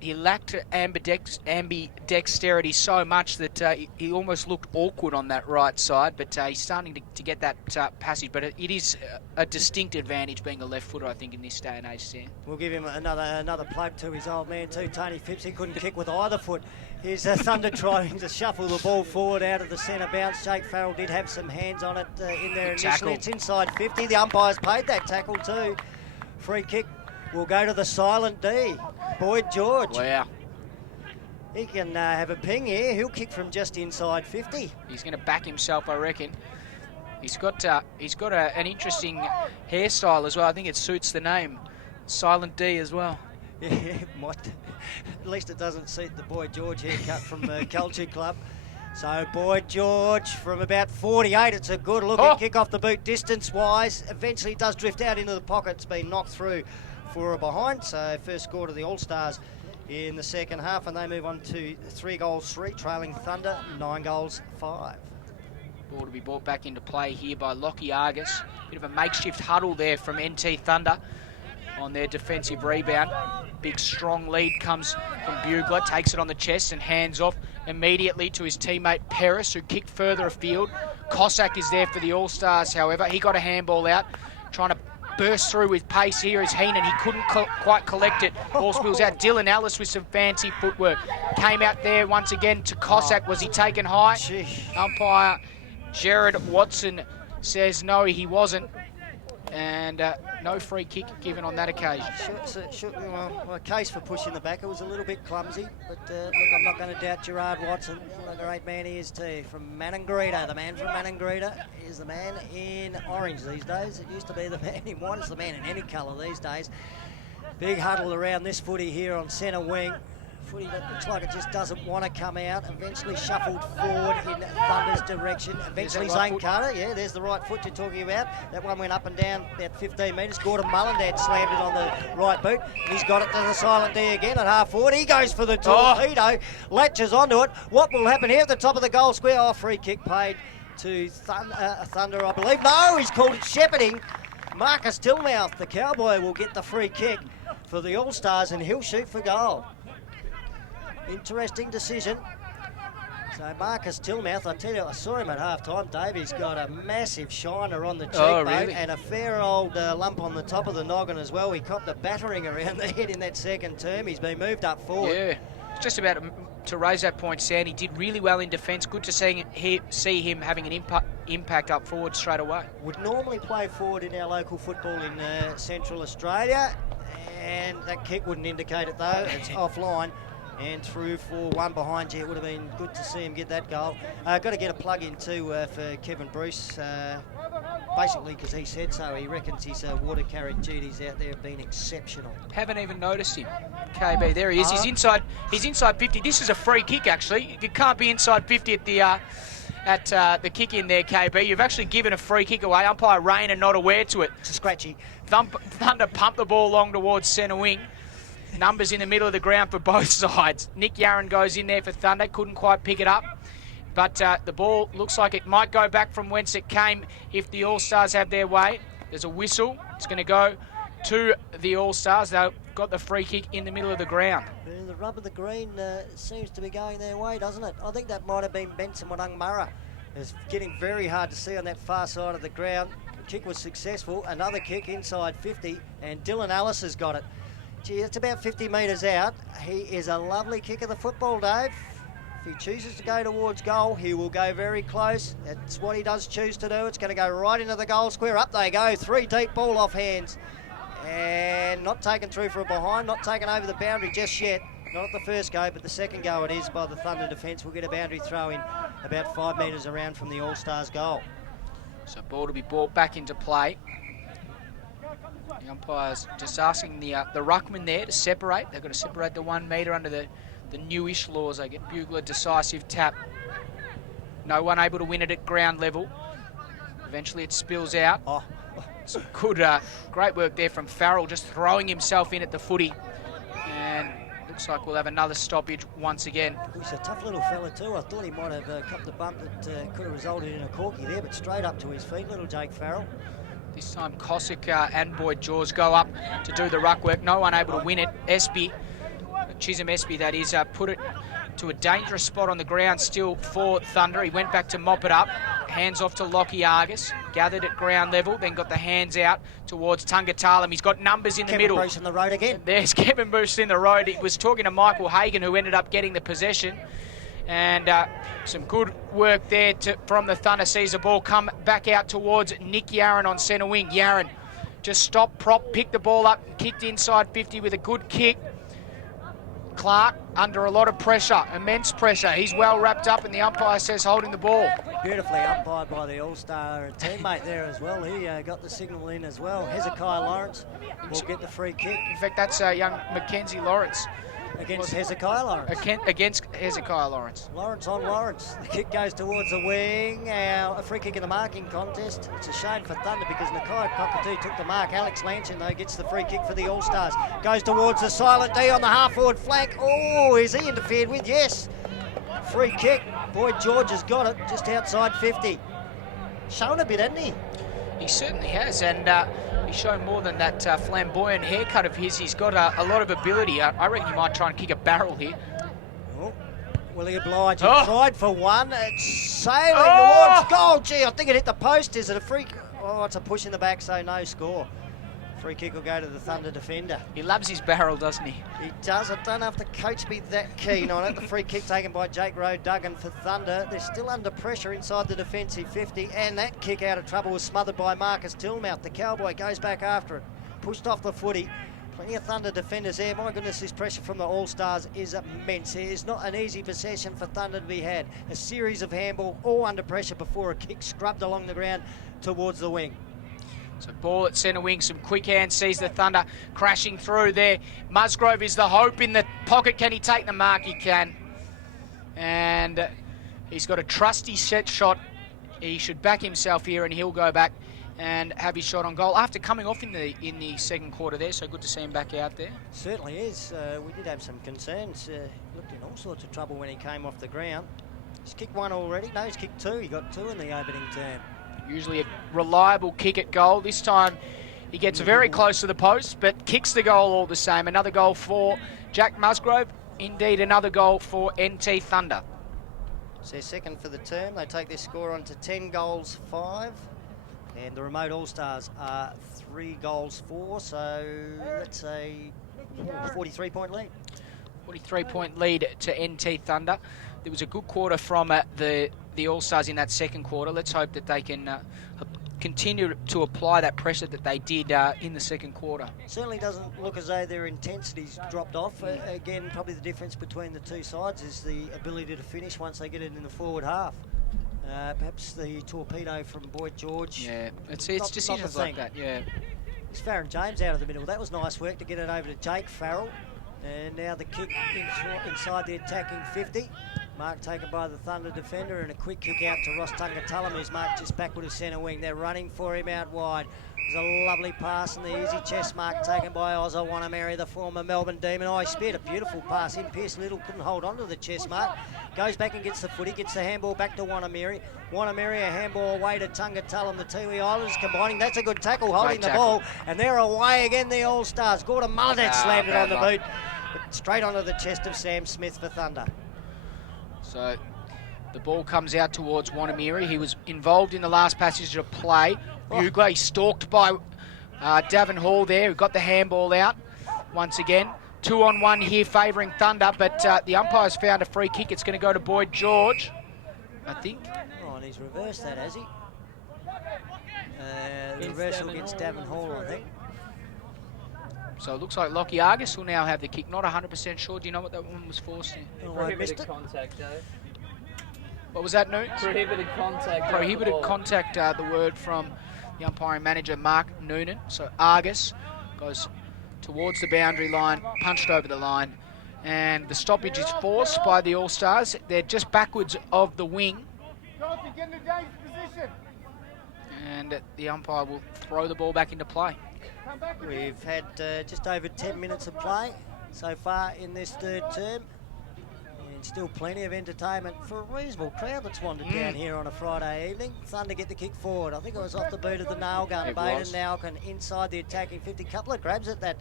he lacked ambidexterity so much that he almost looked awkward on that right side, but he's starting to get that passage. But it is a distinct advantage being a left footer, I think, in this day and age, Stan. We'll give him another plug to his old man too, Tony Phipps. He couldn't kick with either foot. Here's Thunder trying to shuffle the ball forward out of the centre bounce. Jake Farrell did have some hands on it in there initially. Tackle. It's inside 50. The umpire's paid that tackle too. Free kick will go to the silent D, Boyd George. Wow. He can have a ping here. He'll kick from just inside 50. He's going to back himself, I reckon. He's got an interesting hairstyle as well. I think it suits the name, Silent D as well. Yeah, at least it doesn't suit the Boyd George haircut from the Culture Club. So Boyd George from about 48. It's a good looking kick off the boot distance-wise. Eventually it does drift out into the pocket. It's been knocked through for a behind. So first score to the All-Stars in the second half, and they move on to 3 goals 3, trailing Thunder 9 goals 5. Ball to be brought back into play here by Lockie Argus. Bit of a makeshift huddle there from NT Thunder on their defensive rebound. Big strong lead comes from Bugler, takes it on the chest and hands off immediately to his teammate Peris, who kicked further afield. Cossack is there for the All-Stars, however. He got a handball out, trying to burst through with pace. Here is Heenan. He couldn't quite collect it. Ball spills out. Dylan Ellis with some fancy footwork. Came out there once again to Cossack. Was he taken high? Sheesh. Umpire Jared Watson says no, he wasn't. and no free kick given on that occasion. Well, a case for pushing the back. It was a little bit clumsy, but look, I'm not going to doubt Gerard Watson. What a great man he is too. From Maningrida, the man from Maningrida is the man in orange these days. It used to be the man in white. It's the man in any colour these days. Big huddle around this footy here on centre wing. Footy that looks like it just doesn't want to come out. Eventually shuffled forward in Thunder's direction. Eventually Zane Carter, yeah, there's the right foot you're talking about. That one went up and down about 15 metres. Gordon Mullendad slammed it on the right boot. And he's got it to the silent D again at half forward. He goes for the torpedo, latches onto it. What will happen here at the top of the goal square? Oh, free kick paid to Thunder, I believe. No, he's called it shepherding. Marcus Tillmouth, the Cowboy, will get the free kick for the All Stars and he'll shoot for goal. Interesting decision. So Marcus Tillmouth, I tell you, I saw him at half-time, Dave. He's got a massive shiner on the cheekbone and a fair old lump on the top of the noggin as well. He copped a battering around the head in that second term. He's been moved up forward. Yeah, just about to raise that point, Sam. He did really well in defence. Good to see him having an impact up forward straight away. Would normally play forward in our local football in Central Australia, and that kick wouldn't indicate it though. It's offline. And through for one behind you. It would have been good to see him get that goal. Got to get a plug in too for Kevin Bruce, basically because he said so. He reckons his water carrying duties out there have been exceptional. Haven't even noticed him. KB, there he is. He's inside 50. This is a free kick actually. You can't be inside 50 at the kick in there, KB. You've actually given a free kick away. Umpire Rayner not aware to it. It's scratchy. Thunder pumped the ball along towards centre wing. Numbers in the middle of the ground for both sides. Nick Yarran goes in there for Thunder, couldn't quite pick it up. But the ball looks like it might go back from whence it came if the All-Stars have their way. There's a whistle. It's going to go to the All-Stars. They've got the free kick in the middle of the ground. The rub of the green seems to be going their way, doesn't it? I think that might have been Benson Wodungmurra. It's getting very hard to see on that far side of the ground. The kick was successful. Another kick inside 50, and Dylan Ellis has got it. Gee, it's about 50 metres out. He is a lovely kick of the football, Dave. If he chooses to go towards goal, he will go very close. That's what he does choose to do. It's going to go right into the goal square. Up they go. 3 deep, ball off hands. And not taken through for a behind, not taken over the boundary just yet. Not at the first go, but the second go it is by the Thunder defence. We'll get a boundary throw in about 5 metres around from the All-Stars goal. So ball to be brought back into play. The umpire's just asking the ruckman there to separate. They've got to separate the 1 metre under the newish laws. They get bugler decisive tap. No one able to win it at ground level. Eventually it spills out. Some good, great work there from Farrell, just throwing himself in at the footy. And looks like we'll have another stoppage once again. He's a tough little fella too. I thought he might have copped a bump that could have resulted in a corky there, but straight up to his feet, little Jake Farrell. This time Cossack and Boyd Jaws go up to do the ruck work. No one able to win it. Chisholm Espy that is, put it to a dangerous spot on the ground still for Thunder. He went back to mop it up. Hands off to Lockie Argus. Gathered at ground level, then got the hands out towards Tungatalum. He's got numbers in the middle. Kevin Bruce in the road again. There's Kevin Bruce in the road. He was talking to Michael Hagan, who ended up getting the possession. And some good work there from the Thunder. Sees the ball come back out towards Nick Yarran on centre wing. Yarran just stopped, prop, picked the ball up, kicked inside 50 with a good kick. Clark under a lot of pressure, immense pressure. He's well wrapped up and the umpire says holding the ball. Beautifully umpired by the All-Star teammate there as well. He got the signal in as well. Hezekiah Lawrence will get the free kick. In fact, that's young Mackenzie Lawrence. Against Hezekiah Lawrence. Against Hezekiah Lawrence. Lawrence on Lawrence. The kick goes towards the wing. A free kick in the marking contest. It's a shame for Thunder because Nakai Cockatoo took the mark. Alex Lanchin, though, gets the free kick for the All-Stars. Goes towards the silent D on the half-forward flank. Oh, is he interfered with? Yes. Free kick. Boyd George has got it just outside 50. Shown a bit, hasn't he? He certainly has, and he's shown more than that flamboyant haircut of his. He's got a lot of ability. I reckon he might try and kick a barrel here. Oh, will he oblige? He tried for one. It's sailing towards goal. Gee, I think it hit the post. Is it a free? Oh, it's a push in the back, so no score. Free kick will go to the Thunder defender. He loves his barrel, doesn't he? He does. I don't know if the coach be that keen on it. The free kick taken by Jake Rowe-Duggan for Thunder. They're still under pressure inside the defensive 50, and that kick out of trouble was smothered by Marcus Tillmouth. The Cowboy goes back after it, pushed off the footy. Plenty of Thunder defenders there. My goodness, this pressure from the All-Stars is immense. It is not an easy possession for Thunder to be had. A series of handball, all under pressure before a kick scrubbed along the ground towards the wing. So ball at centre wing, some quick hands, sees the Thunder crashing through there. Musgrove is the hope in the pocket. Can he take the mark? He can. And he's got a trusty set shot. He should back himself here, and he'll go back and have his shot on goal after coming off in the second quarter there. So good to see him back out there. Certainly is. We did have some concerns. Looked in all sorts of trouble when he came off the ground. He's kicked one already. No, he's kicked two. He got two in the opening term. Usually a reliable kick at goal. This time he gets very close to the post, but kicks the goal all the same. Another goal for Jack Musgrove. Indeed, another goal for NT Thunder. It's their second for the term. They take their score on to 10 goals, 5. And the remote All-Stars are 3 goals, 4. So let's say 43-point lead. 43-point lead to NT Thunder. There was a good quarter from the All-Stars in that second quarter. Let's hope that they can continue to apply that pressure that they did in the second quarter. Certainly doesn't look as though their intensity's dropped off. Again, probably the difference between the two sides is the ability to finish once they get it in the forward half. Perhaps the torpedo from Boyd George. Yeah, it's decisions like that, yeah. It's Farron James out of the middle. That was nice work to get it over to Jake Farrell. And now the kick inside the attacking 50. Mark taken by the Thunder defender, and a quick kick out to Ross Tungatullam, who's marked just backward of centre wing. They're running for him out wide. There's a lovely pass and the easy chest mark taken by Ozza Wanameri, the former Melbourne Demon. Oh, he speared a beautiful pass in. Pierce Little couldn't hold on to the chest mark. Goes back and gets the footy, gets the handball back to Wanameri. Wanameri, a handball away to Tungatullam. The Tiwi Islanders combining. That's a good tackle, holding the ball. And they're away again, the All-Stars. Gordon Mullinet slammed it on the boot. But straight onto the chest of Sam Smith for Thunder. So the ball comes out towards Wanameri. He was involved in the last passage of play. Bugler, he's stalked by Davin Hall there, who got the handball out once again. 2-on-1 here favouring Thunder, but the umpire's found a free kick. It's going to go to Boyd George, I think. Oh, and he's reversed that, has he? The reversal against Davin Hall, I think. So it looks like Lockie Argus will now have the kick. Not 100% sure. Do you know what that one was for, Stan? Oh, I missed it. Contact, Joe. What was that, Noots? Prohibited contact. Prohibited contact, the word from the umpiring manager, Mark Noonan. So Argus goes towards the boundary line, punched over the line, and the stoppage is forced by the All-Stars. They're just backwards of the wing. And the umpire will throw the ball back into play. We've had just over 10 minutes of play so far in this third term. And still plenty of entertainment for a reasonable crowd that's wandered down here on a Friday evening. Thunder get the kick forward. I think it was off the boot of the nail gun. Baden now can inside the attacking 50. Couple of grabs at that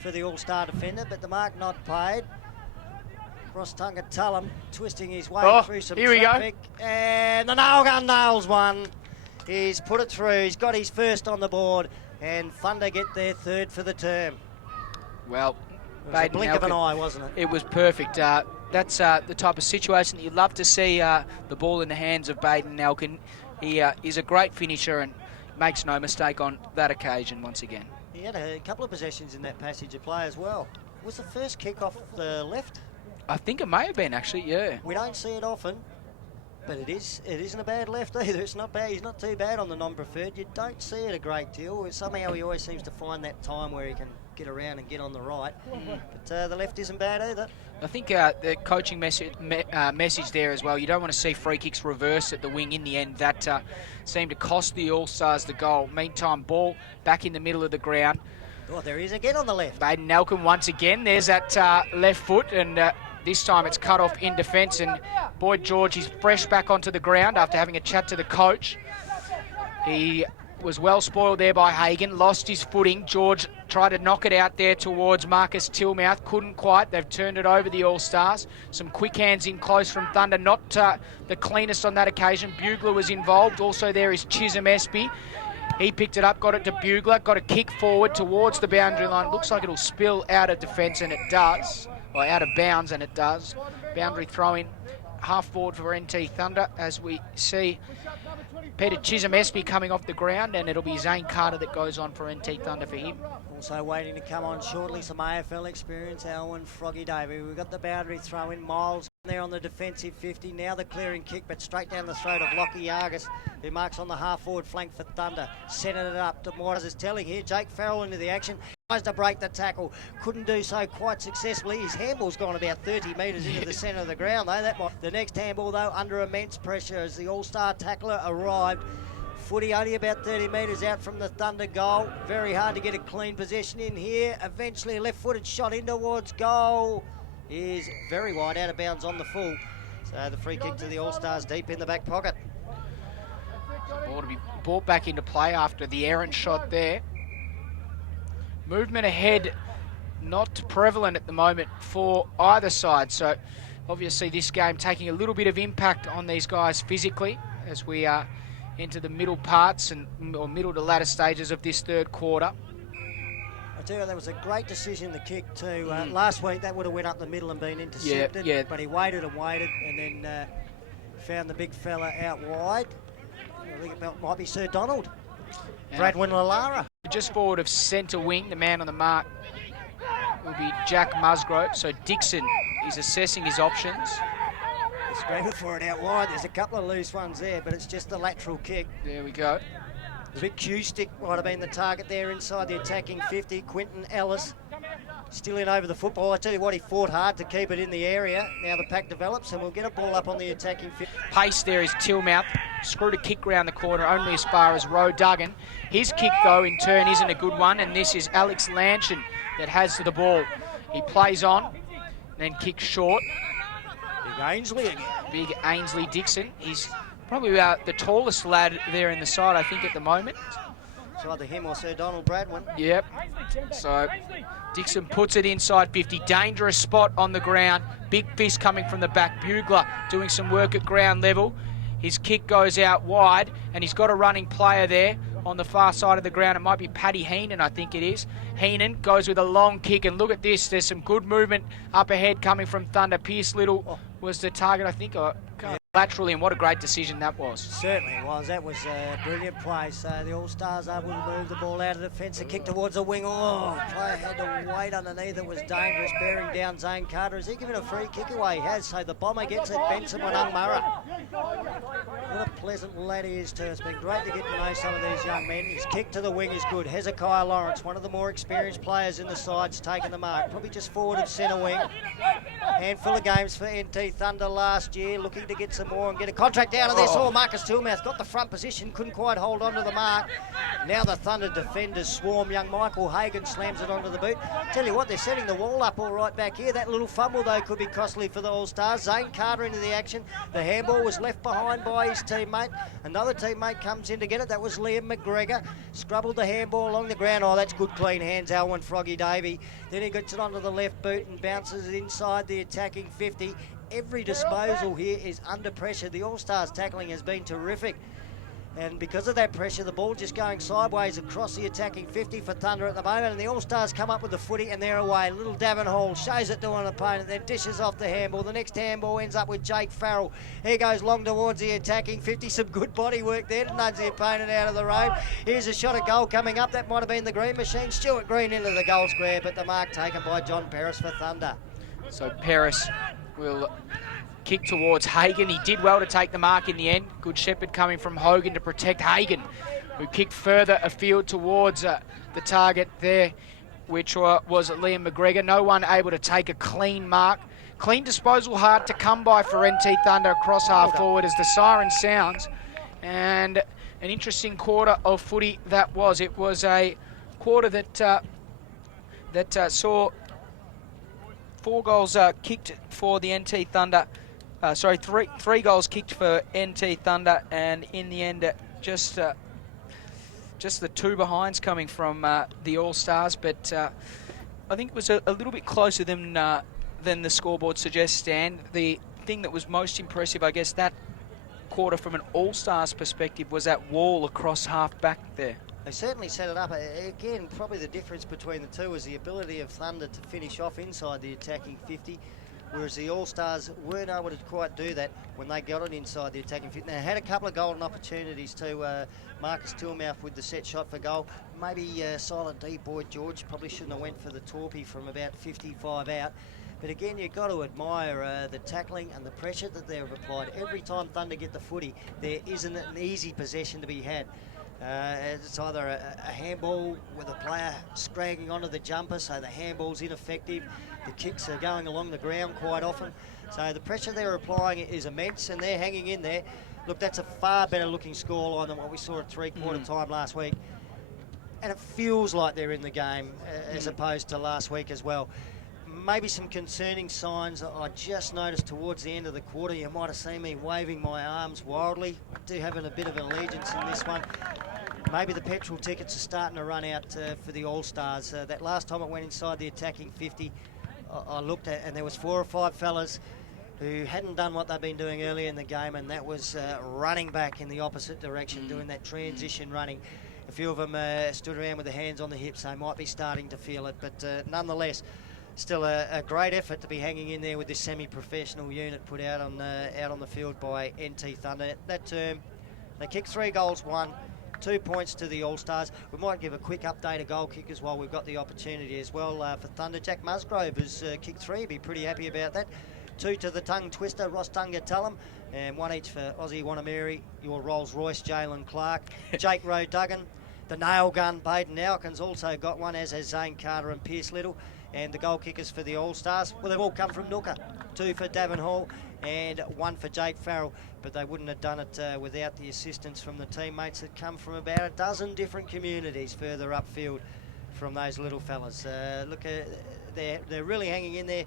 for the All-Star defender, but the mark not paid. Ross Tungatullam twisting his way through some traffic. And the nail gun nails one. He's put it through. He's got his first on the board. And Thunder get their third for the term. Well, it was a blink of an eye, wasn't it? It was perfect. That's the type of situation that you love to see, the ball in the hands of Baden Nelkin. He is a great finisher and makes no mistake on that occasion once again. He had a couple of possessions in that passage of play as well. Was the first kick off the left? I think it may have been, actually, yeah. We don't see it often. But it isn't a bad left either. It's not bad. He's not too bad on the non-preferred. You don't see it a great deal. Somehow he always seems to find that time where he can get around and get on the right. But the left isn't bad either. I think the coaching message there as well, you don't want to see free kicks reverse at the wing in the end. That seemed to cost the All-Stars the goal. Meantime, ball back in the middle of the ground. Oh, there he is again on the left. Baden Nelkin once again. There's that left foot, and this time it's cut off in defence, and Boyd George is fresh back onto the ground after having a chat to the coach. He was well spoiled there by Hagan, lost his footing. George tried to knock it out there towards Marcus Tillmouth, couldn't quite. They've turned it over, the All-Stars. Some quick hands in close from Thunder, not the cleanest on that occasion. Bugler was involved. Also there is Chisholm Espy. He picked it up, got it to Bugler, got a kick forward towards the boundary line. It looks like it'll spill out of defence, and it does. Or out of bounds, and it does. Boundary throw-in, half forward for NT Thunder, as we see Peter Chisholm-Espy coming off the ground, and it'll be Zane Carter that goes on for NT Thunder for him. Also waiting to come on shortly, some AFL experience, Alwyn Froggy Davey. We've got the boundary throw in, Miles there on the defensive 50. Now the clearing kick, but straight down the throat of Lockie Argus, who marks on the half-forward flank for Thunder. Sending it up to Moyes is telling here. Jake Farrell into the action. Tries to break the tackle. Couldn't do so quite successfully. His handball's gone about 30 metres into the centre of the ground, though. The next handball, though, under immense pressure as the All-Star tackler arrived. Footy only about 30 metres out from the Thunder goal. Very hard to get a clean possession in here. Eventually a left-footed shot in towards goal is very wide, out of bounds on the full. So the free kick to the All-Stars deep in the back pocket. Ball to be brought back into play after the errant shot there. Movement ahead not prevalent at the moment for either side. So obviously this game taking a little bit of impact on these guys physically as we are into the middle parts or middle to latter stages of this third quarter. I tell you, that was a great decision, the kick too. Last week that would have went up the middle and been intercepted, but he waited and waited and then found the big fella out wide. I think it might be Sir Donald. Bradwin Lalara. Just forward of centre wing, the man on the mark will be Jack Musgrove. So Dixon is assessing his options. Screaming for it out wide. There's a couple of loose ones there, but it's just the lateral kick. There we go. The big cue stick might have been the target there inside the attacking 50. Quinton Ellis still in over the football. I tell you what, he fought hard to keep it in the area. Now the pack develops and we'll get a ball up on the attacking 50. Pace there is Tillmouth. Screwed a kick round the corner, only as far as Roe Duggan. His kick, though, in turn isn't a good one, and this is Alex Lanshan that has the ball. He plays on, then kicks short. Big Ainsley again. Big Ainsley Dixon. He's probably about the tallest lad there in the side, I think, at the moment. It's either him or Sir Donald Bradwin. Yep. So Dixon puts it inside 50. Dangerous spot on the ground. Big fist coming from the back. Bugler doing some work at ground level. His kick goes out wide, and he's got a running player there on the far side of the ground. It might be Paddy Heenan, I think it is. Heenan goes with a long kick, and look at this. There's some good movement up ahead coming from Thunder. Pierce Little was the target, I think, laterally, and what a great decision that was. Certainly was. That was a brilliant play. So the All-Stars able to move the ball out of the defence. A kick towards the wing. Oh, player had to wait underneath. It was dangerous, bearing down Zane Carter. Has he given a free kick away? He has. So the Bomber gets it. Benson Wanungmurra. What a pleasant lad he is too. It's been great to get to know some of these young men. His kick to the wing is good. Hezekiah Lawrence, one of the more experienced players in the side's taken the mark. Probably just forward of centre wing. Handful of games for NT Thunder last year. Looking to get some more and get a contract out of this. Oh, Marcus Tillmouth got the front position, couldn't quite hold on to the mark. Now the Thunder defenders swarm. Young Michael Hagan slams it onto the boot. Tell you what, they're setting the wall up all right back here. That little fumble, though, could be costly for the All-Stars. Zane Carter into the action. The handball was left behind by his teammate. Another teammate comes in to get it. That was Liam McGregor. Scrubbled the handball along the ground. Oh, that's good clean hands, Alwyn Froggy Davey. Then he gets it onto the left boot and bounces it inside the attacking 50. Every disposal here is under pressure. The All-Stars tackling has been terrific. And because of that pressure, the ball just going sideways across the attacking 50 for Thunder at the moment. And the All-Stars come up with the footy and they're away. Little Davin Hall shows it to an opponent, then dishes off the handball. The next handball ends up with Jake Farrell. He goes long towards the attacking 50. Some good body work there to nudge the opponent out of the road. Here's a shot at goal coming up. That might have been the Green Machine. Stuart Green into the goal square, but the mark taken by John Paris for Thunder. So Paris will kick towards Hagan. He did well to take the mark in the end. Good shepherd coming from Hogan to protect Hagan, who kicked further afield towards the target there, which was Liam McGregor. No one able to take a clean mark. Clean disposal hard to come by for NT Thunder across half forward as the siren sounds. And an interesting quarter of footy that was. It was a quarter that saw 4 goals kicked for the NT Thunder. Three goals kicked for NT Thunder, and in the end, just the 2 behinds coming from the All-Stars. But I think it was a little bit closer than the scoreboard suggests, Stan. The thing that was most impressive, I guess, that quarter from an All-Stars perspective was that wall across half back there. They certainly set it up. Again, probably the difference between the two is the ability of Thunder to finish off inside the attacking 50, whereas the All Stars weren't able to quite do that when they got it inside the attacking 50. They had a couple of golden opportunities too. Marcus Tilmouth with the set shot for goal. Maybe Silent D, Boyd George probably shouldn't have went for the torpy from about 55 out. But again, you've got to admire the tackling and the pressure that they've applied. Every time Thunder get the footy, there isn't an easy possession to be had. It's either a handball with a player scragging onto the jumper, so the handball's ineffective. The kicks are going along the ground quite often. So the pressure they're applying is immense, and they're hanging in there. Look, that's a far better looking scoreline than what we saw at three-quarter time last week. And it feels like they're in the game as opposed to last week as well. Maybe some concerning signs I just noticed towards the end of the quarter. You might have seen me waving my arms wildly. I do have a bit of allegiance in this one. Maybe the petrol tickets are starting to run out for the All-Stars. That last time it went inside the attacking 50, I looked at, and there was 4 or 5 fellas who hadn't done what they've been doing earlier in the game, and that was running back in the opposite direction, doing that transition running. A few of them stood around with their hands on the hips. They might be starting to feel it, but nonetheless, still a great effort to be hanging in there with this semi-professional unit put out on the field by NT Thunder. That term, they kicked 3 goals, 1, 2 points to the All-Stars. We might give a quick update of goal kickers while we've got the opportunity as well for Thunder. Jack Musgrove has kicked 3, be pretty happy about that. 2 to the tongue twister, Ross Tunga-Tullum, and 1 each for Aussie Wanameri, your Rolls Royce, Jalen Clark, Jake Rowe Duggan, the nail gun, Baden Alkins also got 1, as has Zane Carter and Pierce Little. And the goal kickers for the All-Stars, well, they've all come from Nooka. 2 for Davin Hall and 1 for Jake Farrell, but they wouldn't have done it without the assistance from the teammates that come from about a dozen different communities further upfield from those little fellas. Look, they're really hanging in there.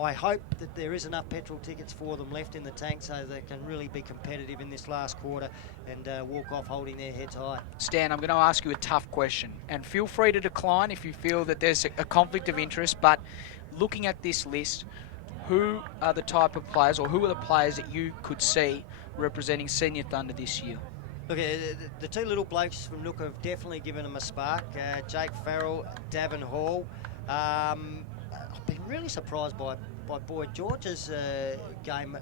I hope that there is enough petrol tickets for them left in the tank so they can really be competitive in this last quarter and walk off holding their heads high. Stan, I'm going to ask you a tough question, and feel free to decline if you feel that there's a conflict of interest, but looking at this list, who are the type of players, or who are the players that you could see representing Senior Thunder this year? Look, the 2 little blokes from Nooka have definitely given them a spark. Jake Farrell, Davin Hall. I've been really surprised by Boyd George's game.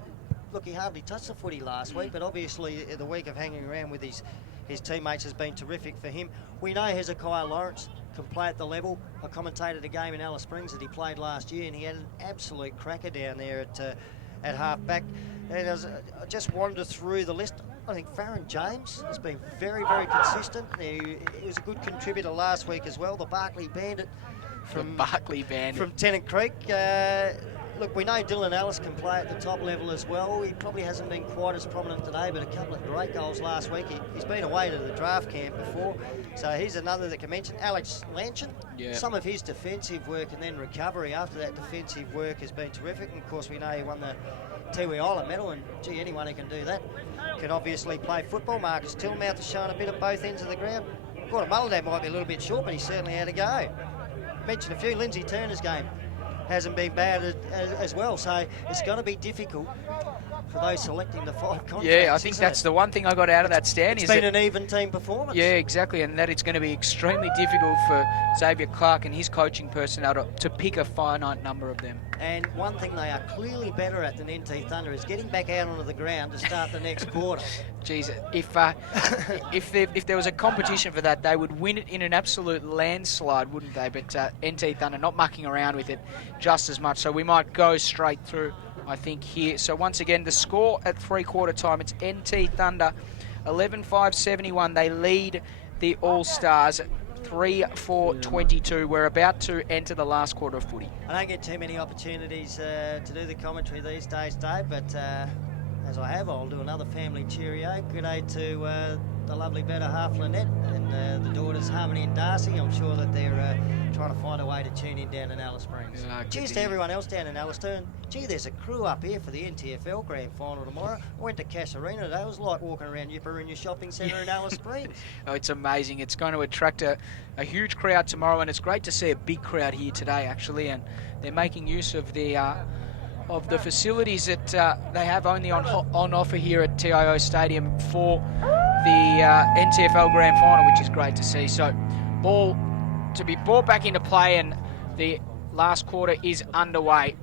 Look, he hardly touched the footy last week, but obviously the week of hanging around with his teammates has been terrific for him. We know Hezekiah Lawrence can play at the level. I commentated a game in Alice Springs that he played last year, and he had an absolute cracker down there at half-back. And as I just wandered through the list, I think Farron James has been very, very consistent. He was a good contributor last week as well. The Barclay Bandit from Tennant Creek. Look, we know Dylan Ellis can play at the top level as well. He probably hasn't been quite as prominent today, but a couple of great goals last week. He's been away to the draft camp before, so he's another that can mention. Alex Lanchin, some of his defensive work and then recovery after that defensive work has been terrific. And of course, we know he won the Tiwi Island medal, and gee, anyone who can do that can obviously play football. Marcus Tilmouth has shown a bit at both ends of the ground. Gordon Mulladay might be a little bit short, but he certainly had a go. Mentioned a few. Lindsay Turner's game hasn't been bad as well, so it's going to be difficult for those selecting the 5 contracts. Yeah, I think that's the one thing I got out of that, Stan. It's been an even team performance. Yeah, exactly, and that it's going to be extremely difficult for Xavier Clark and his coaching personnel to pick a finite number of them. And one thing they are clearly better at than NT Thunder is getting back out onto the ground to start the next quarter. Jeez, if there was a competition for that, they would win it in an absolute landslide, wouldn't they? But NT Thunder not mucking around with it just as much, so we might go straight through, I think, here. So once again, the score at 3/4 time, it's NT Thunder 11-5-71. They lead the All-Stars 3-4-22. We're about to enter the last quarter of footy. I don't get too many opportunities to do the commentary these days, Dave, but as I have, I'll do another family cheerio. Good day to the lovely better half Lynette and the daughters Harmony and Darcy. I'm sure that they're trying to find a way to tune in down in Alice Springs. Cheers to everyone else down in Alice. Gee, there's a crew up here for the NTFL Grand Final tomorrow. I went to Cash Arena today. It was like walking around Yipper in your shopping centre in Alice Springs. Oh, it's amazing. It's going to attract a huge crowd tomorrow, and it's great to see a big crowd here today, actually, and they're making use of the facilities that they have only on offer here at TIO Stadium for the NTFL Grand Final, which is great to see. So ball to be brought back into play, and the last quarter is underway.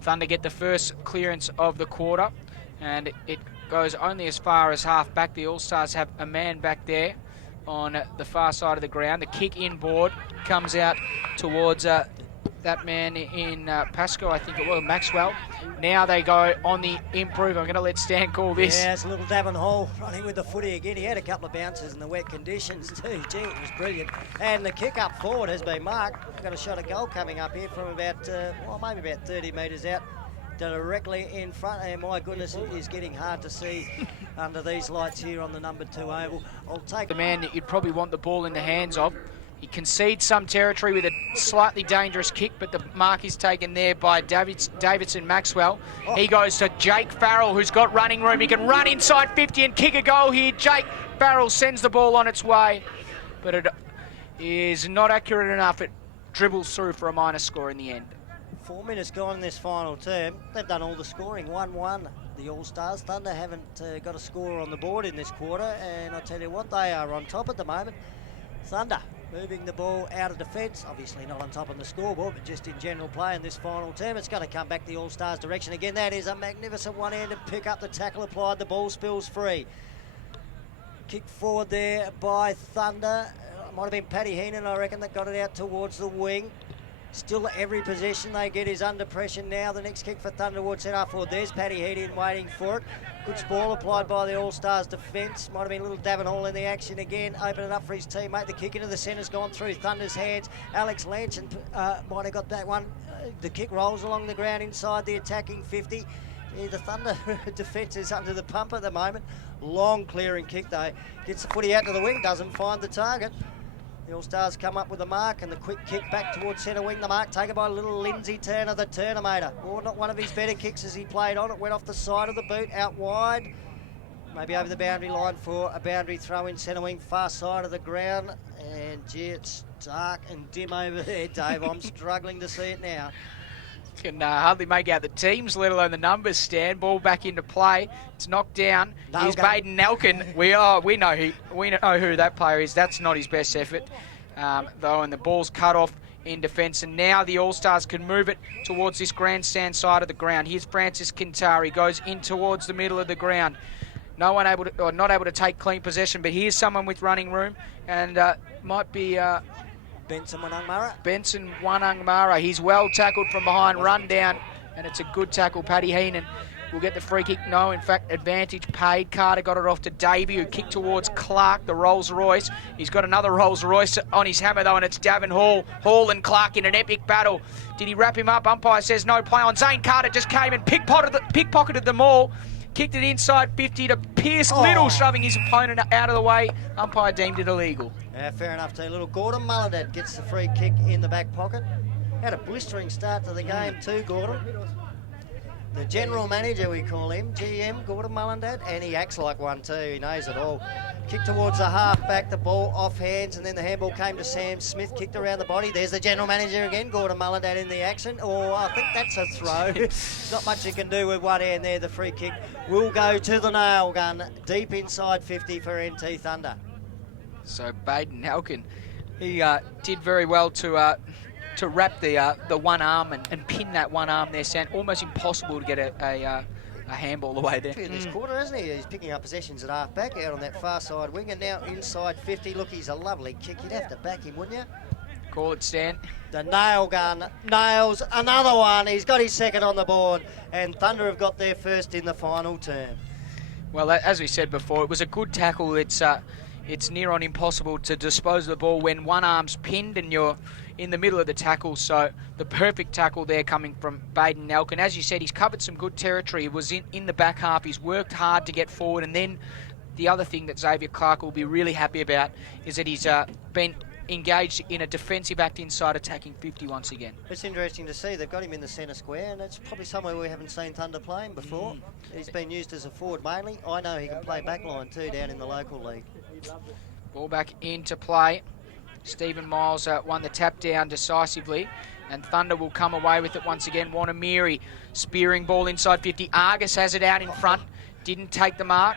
Thunder get the first clearance of the quarter, and it goes only as far as half back. The All-Stars have a man back there on the far side of the ground. The kick inboard comes out towards that man in Pasco, I think it was, Maxwell. Now they go on the improve. I'm going to let Stan call this. Yeah, it's a little Davin Hall running with the footy again. He had a couple of bounces in the wet conditions too. Gee, it was brilliant. And the kick up forward has been marked. Got a shot of goal coming up here from about, maybe about 30 metres out, directly in front. And my goodness, it is getting hard to see under these lights here on the number 2 oval. I'll take the man that you'd probably want the ball in the hands of. He concedes some territory with a slightly dangerous kick, but the mark is taken there by Davidson Maxwell. He goes to Jake Farrell, who's got running room. He can run inside 50 and kick a goal here. Jake Farrell sends the ball on its way, but it is not accurate enough. It dribbles through for a minus score in the end. 4 minutes gone in this final term. They've done all the scoring, 1-1. The All-Stars. Thunder haven't got a score on the board in this quarter, and I tell you what, they are on top at the moment. Thunder moving the ball out of defence, obviously not on top of the scoreboard, but just in general play in this final term. It's going to come back the All-Stars direction again. That is a magnificent one-handed pick up, the tackle applied, the ball spills free. Kick forward there by Thunder. Might have been Paddy Heenan, I reckon, that got it out towards the wing. Still every possession they get is under pressure now. The next kick for Thunder towards centre forward. There's Paddy Heenan waiting for it. Good ball applied by the All-Stars defence. Might have been a little Davin Hall in the action again. Open it up for his teammate. The kick into the centre's gone through Thunder's hands. Alex Lanchin might have got that one. The kick rolls along the ground inside the attacking 50. Yeah, the Thunder defence is under the pump at the moment. Long clearing kick though. Gets the footy out to the wing, doesn't find the target. The All-Stars come up with the mark and the quick kick back towards centre wing. The mark taken by little Lindsay Turner, the Turnermator. Oh, not one of his better kicks as he played on. It went off the side of the boot, out wide. Maybe over the boundary line for a boundary throw in centre wing, far side of the ground. And gee, it's dark and dim over there, Dave. I'm struggling to see it now. Can hardly make out the teams, let alone the numbers, Stan. Ball back into play. It's knocked down. Here's Baden Nelkin. We know who that player is. That's not his best effort, though, and the ball's cut off in defence. And now the All-Stars can move it towards this grandstand side of the ground. Here's Francis Quintari, goes in towards the middle of the ground. No one able to, or not able to take clean possession, but here's someone with running room, and might be Benson Wanangmara. Benson Wanangmara. He's well tackled from behind, run down, and it's a good tackle. Paddy Heenan will get the free kick. No, in fact, advantage paid. Carter got it off to Davey, who kicked towards Clark, the Rolls Royce. He's got another Rolls Royce on his hammer, though, and it's Davin Hall. Hall and Clark in an epic battle. Did he wrap him up? Umpire says no play on. Zane Carter just came and pickpocketed them all. Kicked it inside 50 to Pierce Little, shoving his opponent out of the way. Umpire deemed it illegal. Yeah, fair enough too. Little Gordon Mullinet gets the free kick in the back pocket. Had a blistering start to the game too, Gordon. The general manager, we call him, GM, Gordon Mullinet, and he acts like one too. He knows it all. Kick towards the half-back, the ball off hands, and then the handball came to Sam Smith, kicked around the body. There's the general manager again, Gordon Mullinet in the action. Oh, I think that's a throw. Not much you can do with one hand there. The free kick will go to the nail gun, deep inside 50 for NT Thunder. So Baden Nelkin, he did very well to wrap the one arm and pin that one arm there, Sam. Almost impossible to get a handball away there. In this quarter, isn't he? He's picking up possessions at half-back out on that far side wing, and now inside 50. Look, he's a lovely kick. You'd have to back him, wouldn't you? Call it, Stan. The nail gun nails another one. He's got his second on the board, and Thunder have got their first in the final term. Well, as we said before, it was a good tackle. It's near on impossible to dispose of the ball when one arm's pinned and you're in the middle of the tackle. So the perfect tackle there coming from Baden Nelkin. As you said, he's covered some good territory. He was in the back half. He's worked hard to get forward. And then the other thing that Xavier Clark will be really happy about is that he's been engaged in a defensive act inside attacking 50 once again. It's interesting to see. They've got him in the centre square, and it's probably somewhere we haven't seen Thunder playing before. He's been used as a forward mainly. I know he can play backline too down in the local league. Ball back into play. Stephen Miles won the tap down decisively, and Thunder will come away with it once again. Wanamiri spearing ball inside 50. Argus has it out in front. Didn't take the mark.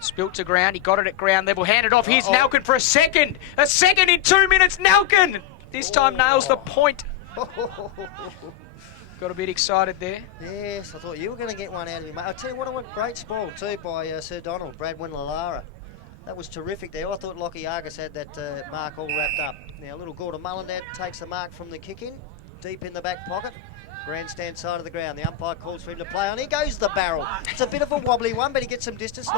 Spilt to ground. He got it at ground level. Handed off. Here's Nalkin for a second. A second in 2 minutes. Nalkin! This time nails the point. Got a bit excited there. Yes, I thought you were going to get one out of him, mate. I'll tell you what, a great spoil too by Sir Donald, Brad Winlalara. That was terrific there. I thought Lockie Argus had that mark all wrapped up. Now, little Gordon Mullendad takes the mark from the kick in, deep in the back pocket. Grandstand side of the ground. The umpire calls for him to play on. He goes the barrel. It's a bit of a wobbly one, but he gets some distance.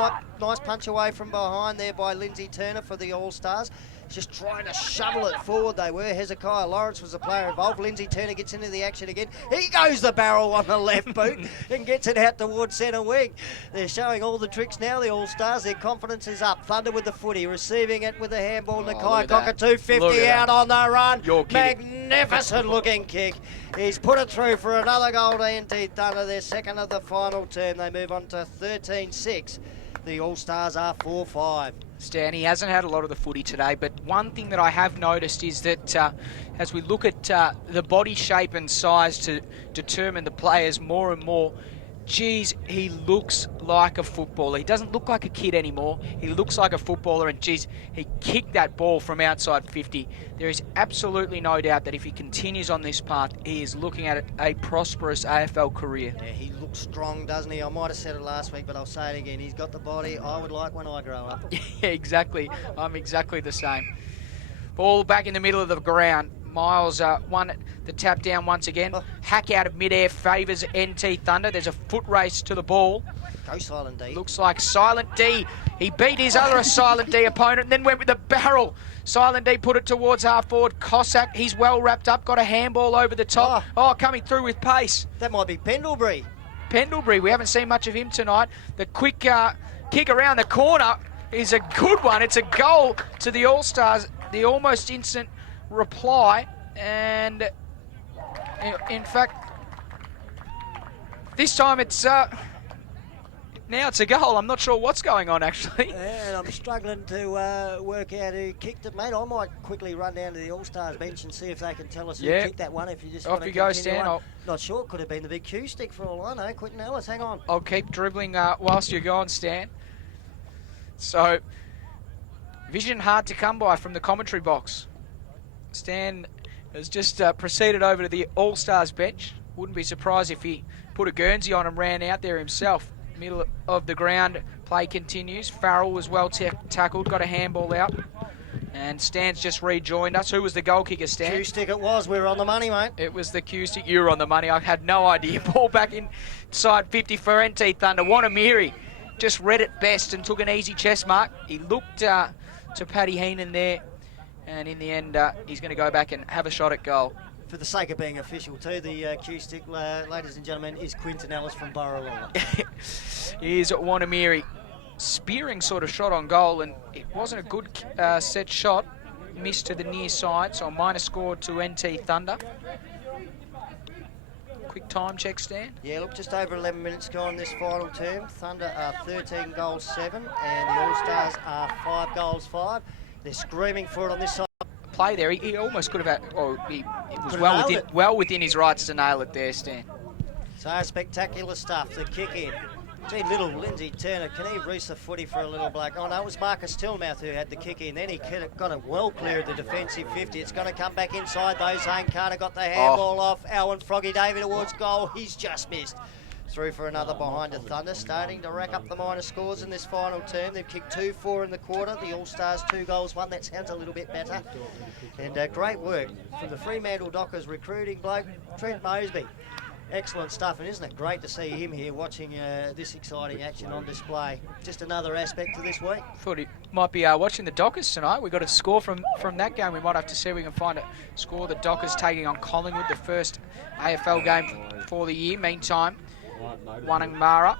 Nice punch away from behind there by Lindsay Turner for the All Stars. Just trying to shovel it forward, they were. Hezekiah Lawrence was the player involved. Lindsay Turner gets into the action again. He goes the barrel on the left boot and gets it out towards centre wing. They're showing all the tricks now, the All-Stars. Their confidence is up. Thunder with the footy, receiving it with the handball. Nakai Cockatoo, 50 out on the run. Magnificent looking kick. He's put it through for another goal to NT Thunder, their second of the final term. They move on to 13-6. The All-Stars are 4-5. Stan, he hasn't had a lot of the footy today, but one thing that I have noticed is that as we look at the body shape and size to determine the players more and more, geez, he looks like a footballer. He doesn't look like a kid anymore. He looks like a footballer, and geez, he kicked that ball from outside 50. There is absolutely no doubt that if he continues on this path, he is looking at a prosperous AFL career. Yeah, he looks strong, doesn't he? I might have said it last week, but I'll say it again. He's got the body I would like when I grow up. Yeah, exactly. I'm exactly the same. Ball back in the middle of the ground. Miles won the tap down once again. Hack out of midair favours NT Thunder. There's a foot race to the ball. Go Silent D. Looks like Silent D. He beat his other Silent D opponent and then went with the barrel. Silent D put it towards half forward. Cossack, he's well wrapped up. Got a handball over the top. Oh, coming through with pace. That might be Pendlebury. Pendlebury, we haven't seen much of him tonight. The quick kick around the corner is a good one. It's a goal to the All-Stars. The almost instant reply, and in fact this time it's now it's a goal. I'm not sure what's going on actually. And I'm struggling to work out who kicked it, mate. I might quickly run down to the All-Stars bench and see if they can tell us who kicked that one. If you just off you go, Stan. Not sure, could have been the big Q stick for all I know. Quentin Ellis, hang on. I'll keep dribbling whilst you're gone, Stan. So vision hard to come by from the commentary box. Stan has just proceeded over to the All-Stars bench. Wouldn't be surprised if he put a Guernsey on and ran out there himself. Middle of the ground, play continues. Farrell was well tackled, got a handball out. And Stan's just rejoined us. Who was the goal kicker, Stan? Q-stick it was. We were on the money, mate. It was the Q-stick. You were on the money. I had no idea. Ball back inside 50 for NT Thunder. Wanamiri just read it best and took an easy chest mark. He looked to Paddy Heenan there. And in the end, he's going to go back and have a shot at goal. For the sake of being official too, the Q-stick, ladies and gentlemen, is Quinton Ellis from Burralonga. Here's Wanamiri. Spearing sort of shot on goal, and it wasn't a good set shot. Missed to the near side, so a minus score to NT Thunder. Quick time check, Stan. Yeah, look, just over 11 minutes gone this final term. Thunder are 13 goals 7, and the All-Stars are 5 goals 5. They're screaming for it on this side. Play there, he almost could have had, it was well within his rights to nail it there, Stan. So spectacular stuff, the kick in. Gee, little Lindsay Turner, can he reach the footy for a little bloke? Oh no, it was Marcus Tillmouth who had the kick in. Then he got it well clear of the defensive 50. It's going to come back inside though. Zane Carter got the handball off. Alwyn Froggy David towards goal. He's just missed. Through for another behind the Thunder, starting to rack up the minor scores in this final term. They've kicked 2-4 in the quarter. The All-Stars 2 goals 1. That sounds a little bit better. And great work from the Fremantle Dockers recruiting bloke, Trent Moseby. Excellent stuff, and isn't it great to see him here watching this exciting action on display. Just another aspect to this week. Thought he might be watching the Dockers tonight. We got a score from that game. We might have to see if we can find a score. The Dockers taking on Collingwood, the first AFL game for the year. Meantime, Wanangmara,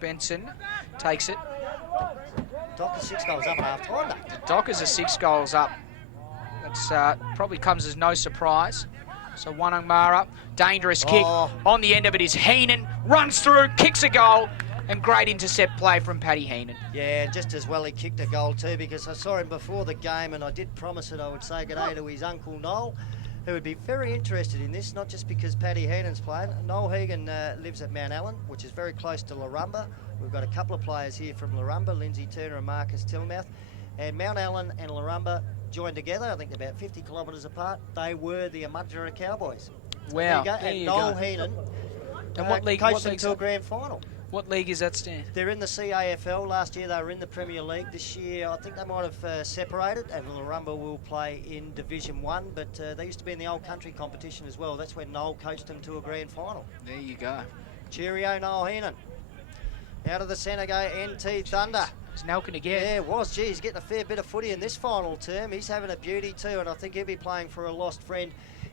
Benson takes it. Dockers 6 goals up at half time. The Dockers are 6 goals up. That's probably comes as no surprise. So Wanangmara, dangerous kick. On the end of it is Heenan, runs through, kicks a goal, and great intercept play from Paddy Heenan. Yeah, just as well he kicked a goal too, because I saw him before the game and I did promise that I would say good day to his Uncle Noel, who would be very interested in this, not just because Paddy Heenan's playing. Noel Hegan lives at Mount Allen, which is very close to Larumba. We've got a couple of players here from Larumba, Lindsay Turner and Marcus Tillmouth. And Mount Allen and Larumba joined together, I think they're about 50 kilometres apart. They were the Amadura Cowboys. Wow. There you go. And Noel Heenan coached them to a grand final. What league is that, Stan? They're in the CAFL. Last year they were in the Premier League. This year I think they might have separated, and Larumba will play in Division 1, but they used to be in the Old Country competition as well. That's when Noel coached them to a grand final. There you go. Cheerio, Noel Heenan. Out of the centre go NT Thunder. He's knocking again. Yeah, it was. Gee, he's getting a fair bit of footy in this final term. He's having a beauty too, and I think he'll be playing for a lost friend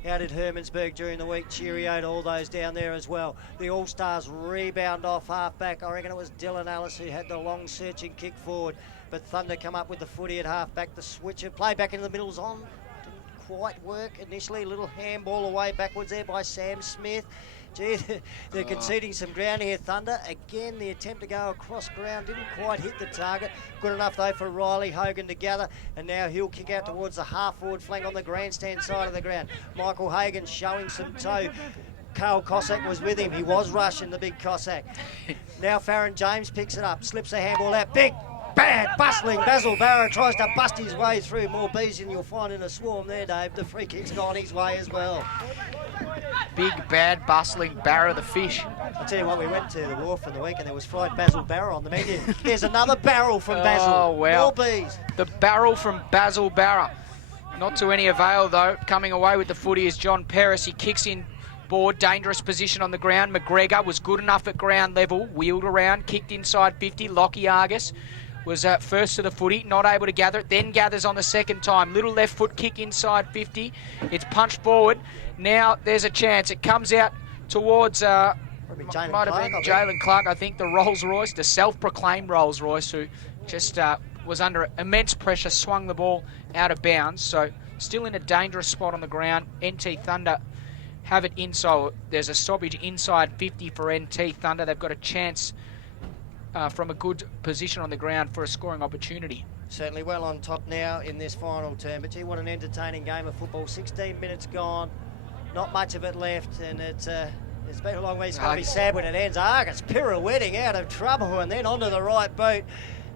out at Hermansburg during the week. Cheerio to all those down there as well. The All-Stars rebound off half-back. I reckon it was Dylan Ellis who had the long searching kick forward, but Thunder come up with the footy at half-back. The switcher, play back into the middle's on. Didn't quite work initially. A little handball away backwards there by Sam Smith. Gee, they're conceding some ground here, Thunder. Again, the attempt to go across ground didn't quite hit the target. Good enough, though, for Riley Hogan to gather. And now he'll kick out towards the half-forward flank on the grandstand side of the ground. Michael Hagan showing some toe. Carl Cossack was with him. He was rushing the big Cossack. Now Farron James picks it up, slips a handball out. Big, bad, bustling Basil Barra tries to bust his way through. More bees than you'll find in a swarm there, Dave. The free kick's gone his way as well. Big, bad, bustling Barra the fish. I'll tell you what, we went to the wharf for the week and there was fried Basil Barra on the menu. There's another barrel from Basil. Oh, wow. More bees. The barrel from Basil Barra. Not to any avail, though. Coming away with the footy is John Peris. He kicks in board, dangerous position on the ground. McGregor was good enough at ground level. Wheeled around, kicked inside 50. Lockie Argus was first to the footy, not able to gather it, then gathers on the second time. Little left foot kick inside 50. It's punched forward. Now there's a chance. It comes out towards, might have been Jalen Clark, I think, the Rolls Royce, the self-proclaimed Rolls Royce, who just was under immense pressure, swung the ball out of bounds. So still in a dangerous spot on the ground. NT Thunder have it inside. There's a stoppage inside 50 for NT Thunder. They've got a chance from a good position on the ground for a scoring opportunity. Certainly well on top now in this final term, but gee, what an entertaining game of football. 16 minutes gone, not much of it left, and it's been a long week. It's going to be sad when it ends. Argus pirouetting out of trouble and then onto the right boot,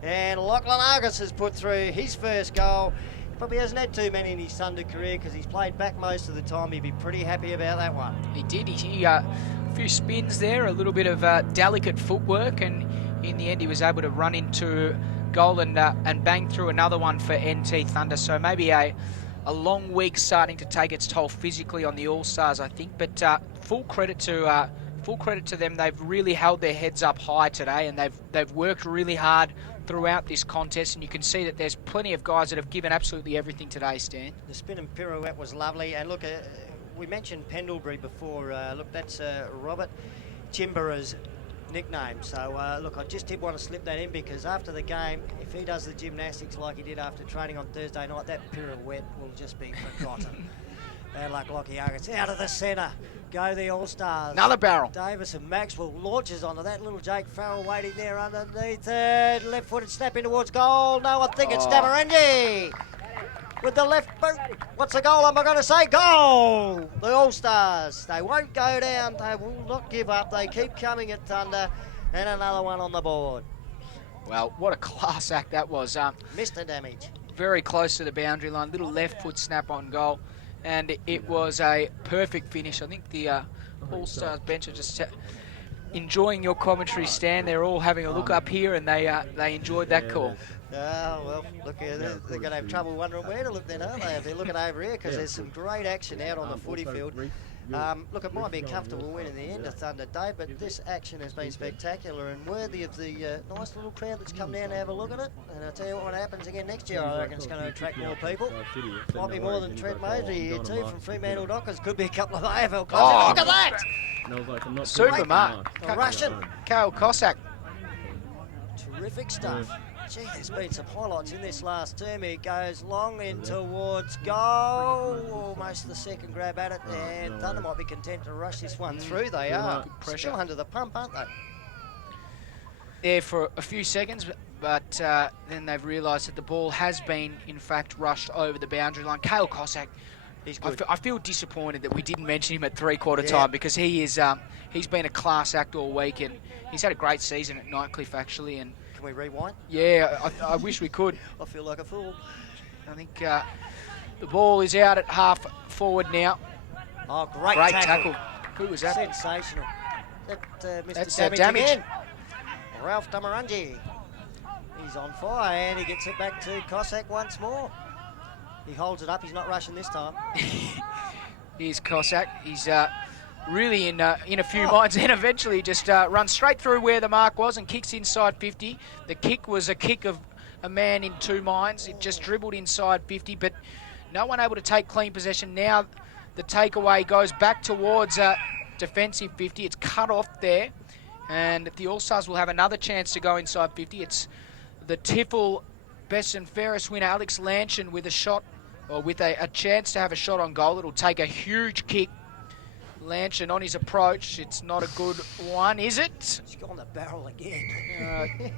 and Lachlan Argus has put through his first goal. Probably hasn't had too many in his Thunder career because he's played back most of the time. He'd be pretty happy about that one. He did. He a few spins there, a little bit of delicate footwork, and in the end he was able to run into goal and bang through another one for NT Thunder. So maybe a long week starting to take its toll physically on the All-Stars, I think. But full credit to them. They've really held their heads up high today, and they've worked really hard throughout this contest, and you can see that there's plenty of guys that have given absolutely everything today, Stan. The spin and pirouette was lovely, and look, we mentioned Pendlebury before. Look, that's Robert Chimbera's nickname. So look, I just did want to slip that in because after the game, if he does the gymnastics like he did after training on Thursday night, that pirouette will just be forgotten. Bad luck, Lockie Argus. Out of the centre. Go the All-Stars. Another barrel. Davis and Maxwell launches onto that. Little Jake Farrell waiting there underneath it. Left-footed snap in towards goal. No, I think it's Damarangi with the left boot. What's the goal? Am I going to say goal? The All-Stars. They won't go down. They will not give up. They keep coming at Thunder. And another one on the board. Well, what a class act that was. Missed the damage. Very close to the boundary line. Little left foot snap on goal. And it was a perfect finish. I think the All-Stars bench are just enjoying your commentary, Stan. They're all having a look up here, and they enjoyed that call. Oh, well, look, they're going to have trouble wondering where to look then, aren't they? If they're looking over here, because there's some great action out on the footy field. Look, it might be a comfortable win in the end of Thunder Day, but this action has been spectacular and worthy of the nice little crowd that's come down to have a look at it. And I'll tell you what happens again next year, I reckon it's going to attract more people. Might be more than Trent Mosley here too from Fremantle Dockers. Could be a couple of AFL clubs. Oh, look at that! Super mark. Russian. Kyle Cossack. Terrific stuff. Gee, there's been some highlights in this last term. He goes long in towards goal. Almost the second grab at it. And Thunder might be content to rush this one through. They are. Still under the pump, aren't they? There for a few seconds, but then they've realised that the ball has been, in fact, rushed over the boundary line. Kyle Cossack He's good. I feel disappointed that we didn't mention him at three-quarter Yeah. time, because he is he's been a class act all week, and he's had a great season at Nightcliff actually. And Can we rewind? yeah, I wish we could. I feel like a fool. I think the ball is out at half forward now. Oh, great tackle. Who was that? Sensational. That Mr. That's Damage, Damage. again. Ralph Damarangi. He's on fire, and he gets it back to Cossack once more. He holds it up. He's not rushing this time. Here's Cossack. He's really in a few minds, and eventually just runs straight through where the mark was and kicks inside 50. The kick was a kick of a man in 2 minds. It just dribbled inside 50, but no one able to take clean possession. Now the takeaway goes back towards defensive 50. It's cut off there, and the All-Stars will have another chance to go inside 50. It's the TIFL Best and Fairest winner, Alex Lanchin, with a shot, or with a chance to have a shot on goal. It'll take a huge kick. Lanchin on his approach. It's not a good one, is it? He's gone the barrel again.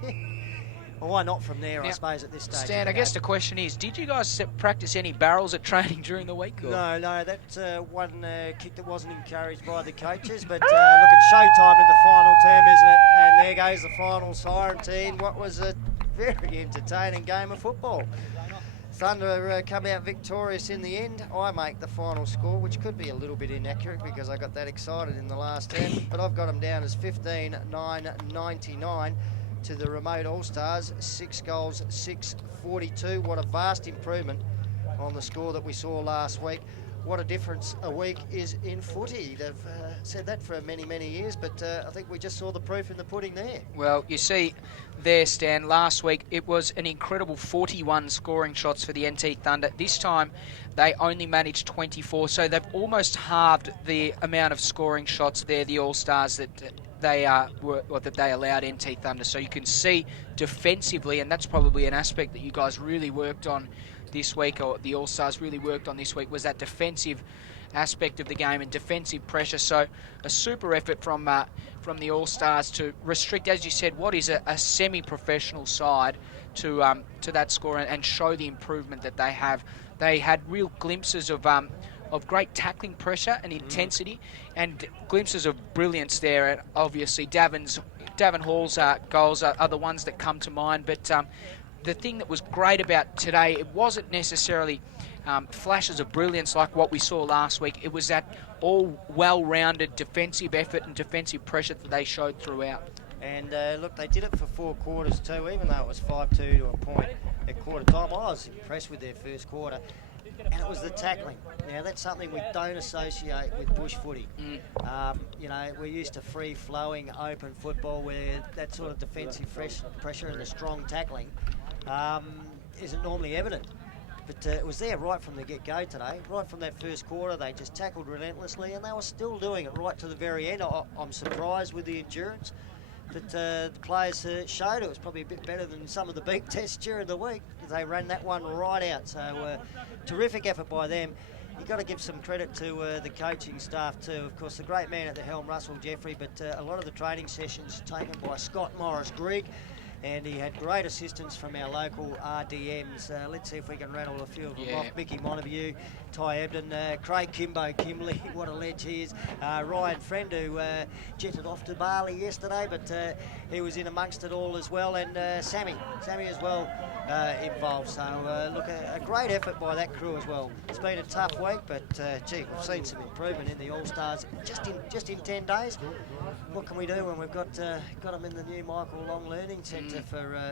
Well, why not from there, I suppose, at this stage? Stan, I guess the question is, did you guys practice any barrels at training during the week? Or? No, that's one kick that wasn't encouraged by the coaches. But look, it's showtime in the final term, isn't it? And there goes the final siren team. What was a very entertaining game of football. Thunder come out victorious in the end. I make the final score, which could be a little bit inaccurate because I got that excited in the last 10, but I've got them down as 15-9-99 to the Remote All Stars. 6 goals, 6-42. What a vast improvement on the score that we saw last week. What a difference a week is in footy. They've said that for many, many years, but I think we just saw the proof in the pudding there. Well, you see there, Stan, last week it was an incredible 41 scoring shots for the NT Thunder. This time they only managed 24, so they've almost halved the amount of scoring shots there, the All-Stars, that they allowed NT Thunder. So you can see defensively, and that's probably an aspect that you guys really worked on this week, or the All-Stars really worked on this week, was that defensive aspect of the game and defensive pressure. So a super effort from the All-Stars to restrict, as you said, what is a semi-professional side to that score and show the improvement that they have. They had real glimpses of great tackling pressure and intensity, and glimpses of brilliance there. And obviously Davin Hall's goals are the ones that come to mind, but the thing that was great about today, it wasn't necessarily flashes of brilliance like what we saw last week. It was that all well-rounded defensive effort and defensive pressure that they showed throughout. And look, they did it for 4 quarters too, even though it was 5-2 to a point at quarter time. I was impressed with their first quarter, and it was the tackling. Now, that's something we don't associate with bush footy. You know, we're used to free-flowing, open football where that sort of defensive pressure and the strong tackling isn't normally evident. But it was there right from the get-go today. Right from that first quarter, they just tackled relentlessly, and they were still doing it right to the very end. I'm surprised with the endurance that the players showed. It was probably a bit better than some of the beat tests during the week. They ran that one right out. So terrific effort by them. You've got to give some credit to the coaching staff too. Of course, the great man at the helm, Russell Jeffrey, but a lot of the training sessions taken by Scott Morris-Grigg, and he had great assistance from our local RDMs. Let's see if we can rattle a few of them off. Mickey Montague, Ty Ebden, Craig Kimbo-Kimley, what a ledge he is. Ryan Friend, who jetted off to Bali yesterday, but he was in amongst it all as well. And Sammy as well involved. So look, a great effort by that crew as well. It's been a tough week, but gee, we've seen some improvement in the All-Stars just in 10 days. What can we do when we've got them in the new Michael Long Learning Centre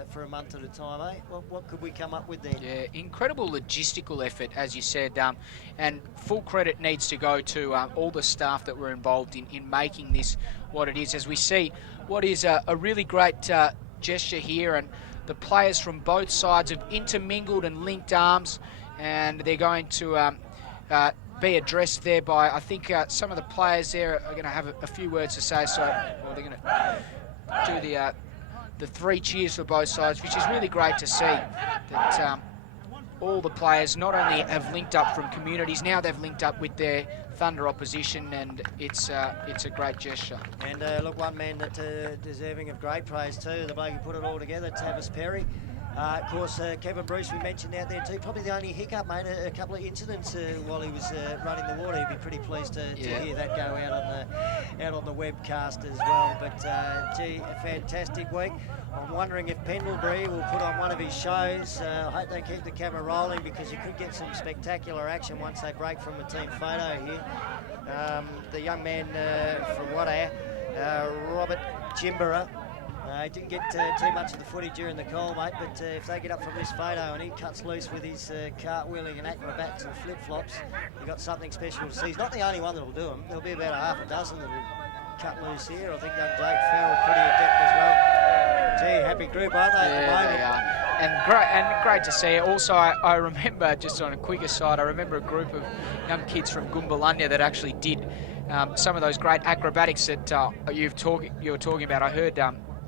for a month at a time, eh? What could we come up with there? Yeah, incredible logistical effort, as you said, and full credit needs to go to all the staff that were involved in making this what it is. As we see, what is a really great gesture here, and the players from both sides have intermingled and linked arms, and they're going to be addressed there by, I think, some of the players there are going to have a few words to say. So, well, they're going to do the 3 cheers for both sides, which is really great to see that all the players not only have linked up from communities, now they've linked up with their Thunder opposition, and it's a great gesture. And look, one man that deserving of great praise too, the bloke who put it all together, Tavis Perry. Of course, Kevin Bruce, we mentioned out there too. Probably the only hiccup, mate. A couple of incidents while he was running the water. He'd be pretty pleased to hear that go out on the webcast as well. But gee, a fantastic week. I'm wondering if Pendlebury will put on one of his shows. I hope they keep the camera rolling because you could get some spectacular action once they break from the team photo here. The young man from Wadair, Robert Jimbera. He didn't get too much of the footage during the call, mate, but if they get up from this photo and he cuts loose with his cartwheeling and acrobats and flip-flops, you've got something special to see. He's not the only one that'll do them. There'll be about half a dozen that'll cut loose here. I think young Jake Farrell pretty adept as well. Gee, happy group, aren't they, at the moment? They are. And great to see it. Also, I remember, just on a quick aside, I remember a group of young kids from Goombulanya that actually did some of those great acrobatics that you were talking about. I heard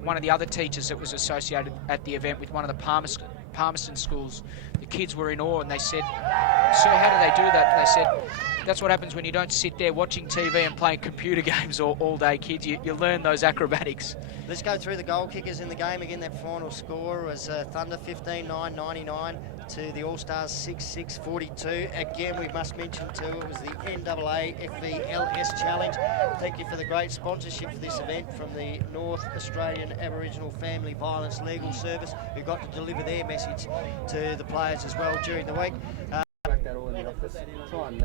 one of the other teachers that was associated at the event with one of the Palmerston schools, the kids were in awe and they said, "Sir, how do they do that?" And they said, "That's what happens when you don't sit there watching TV and playing computer games all day, kids. You learn those acrobatics." Let's go through the goal kickers in the game again. That final score was Thunder 15-9-99 to the All Stars 6-6-42. Again, we must mention too, it was the NAAFVLS Challenge. Thank you for the great sponsorship for this event from the North Australian Aboriginal Family Violence Legal Service, who got to deliver their message to the players as well during the week. That all in the office. Try and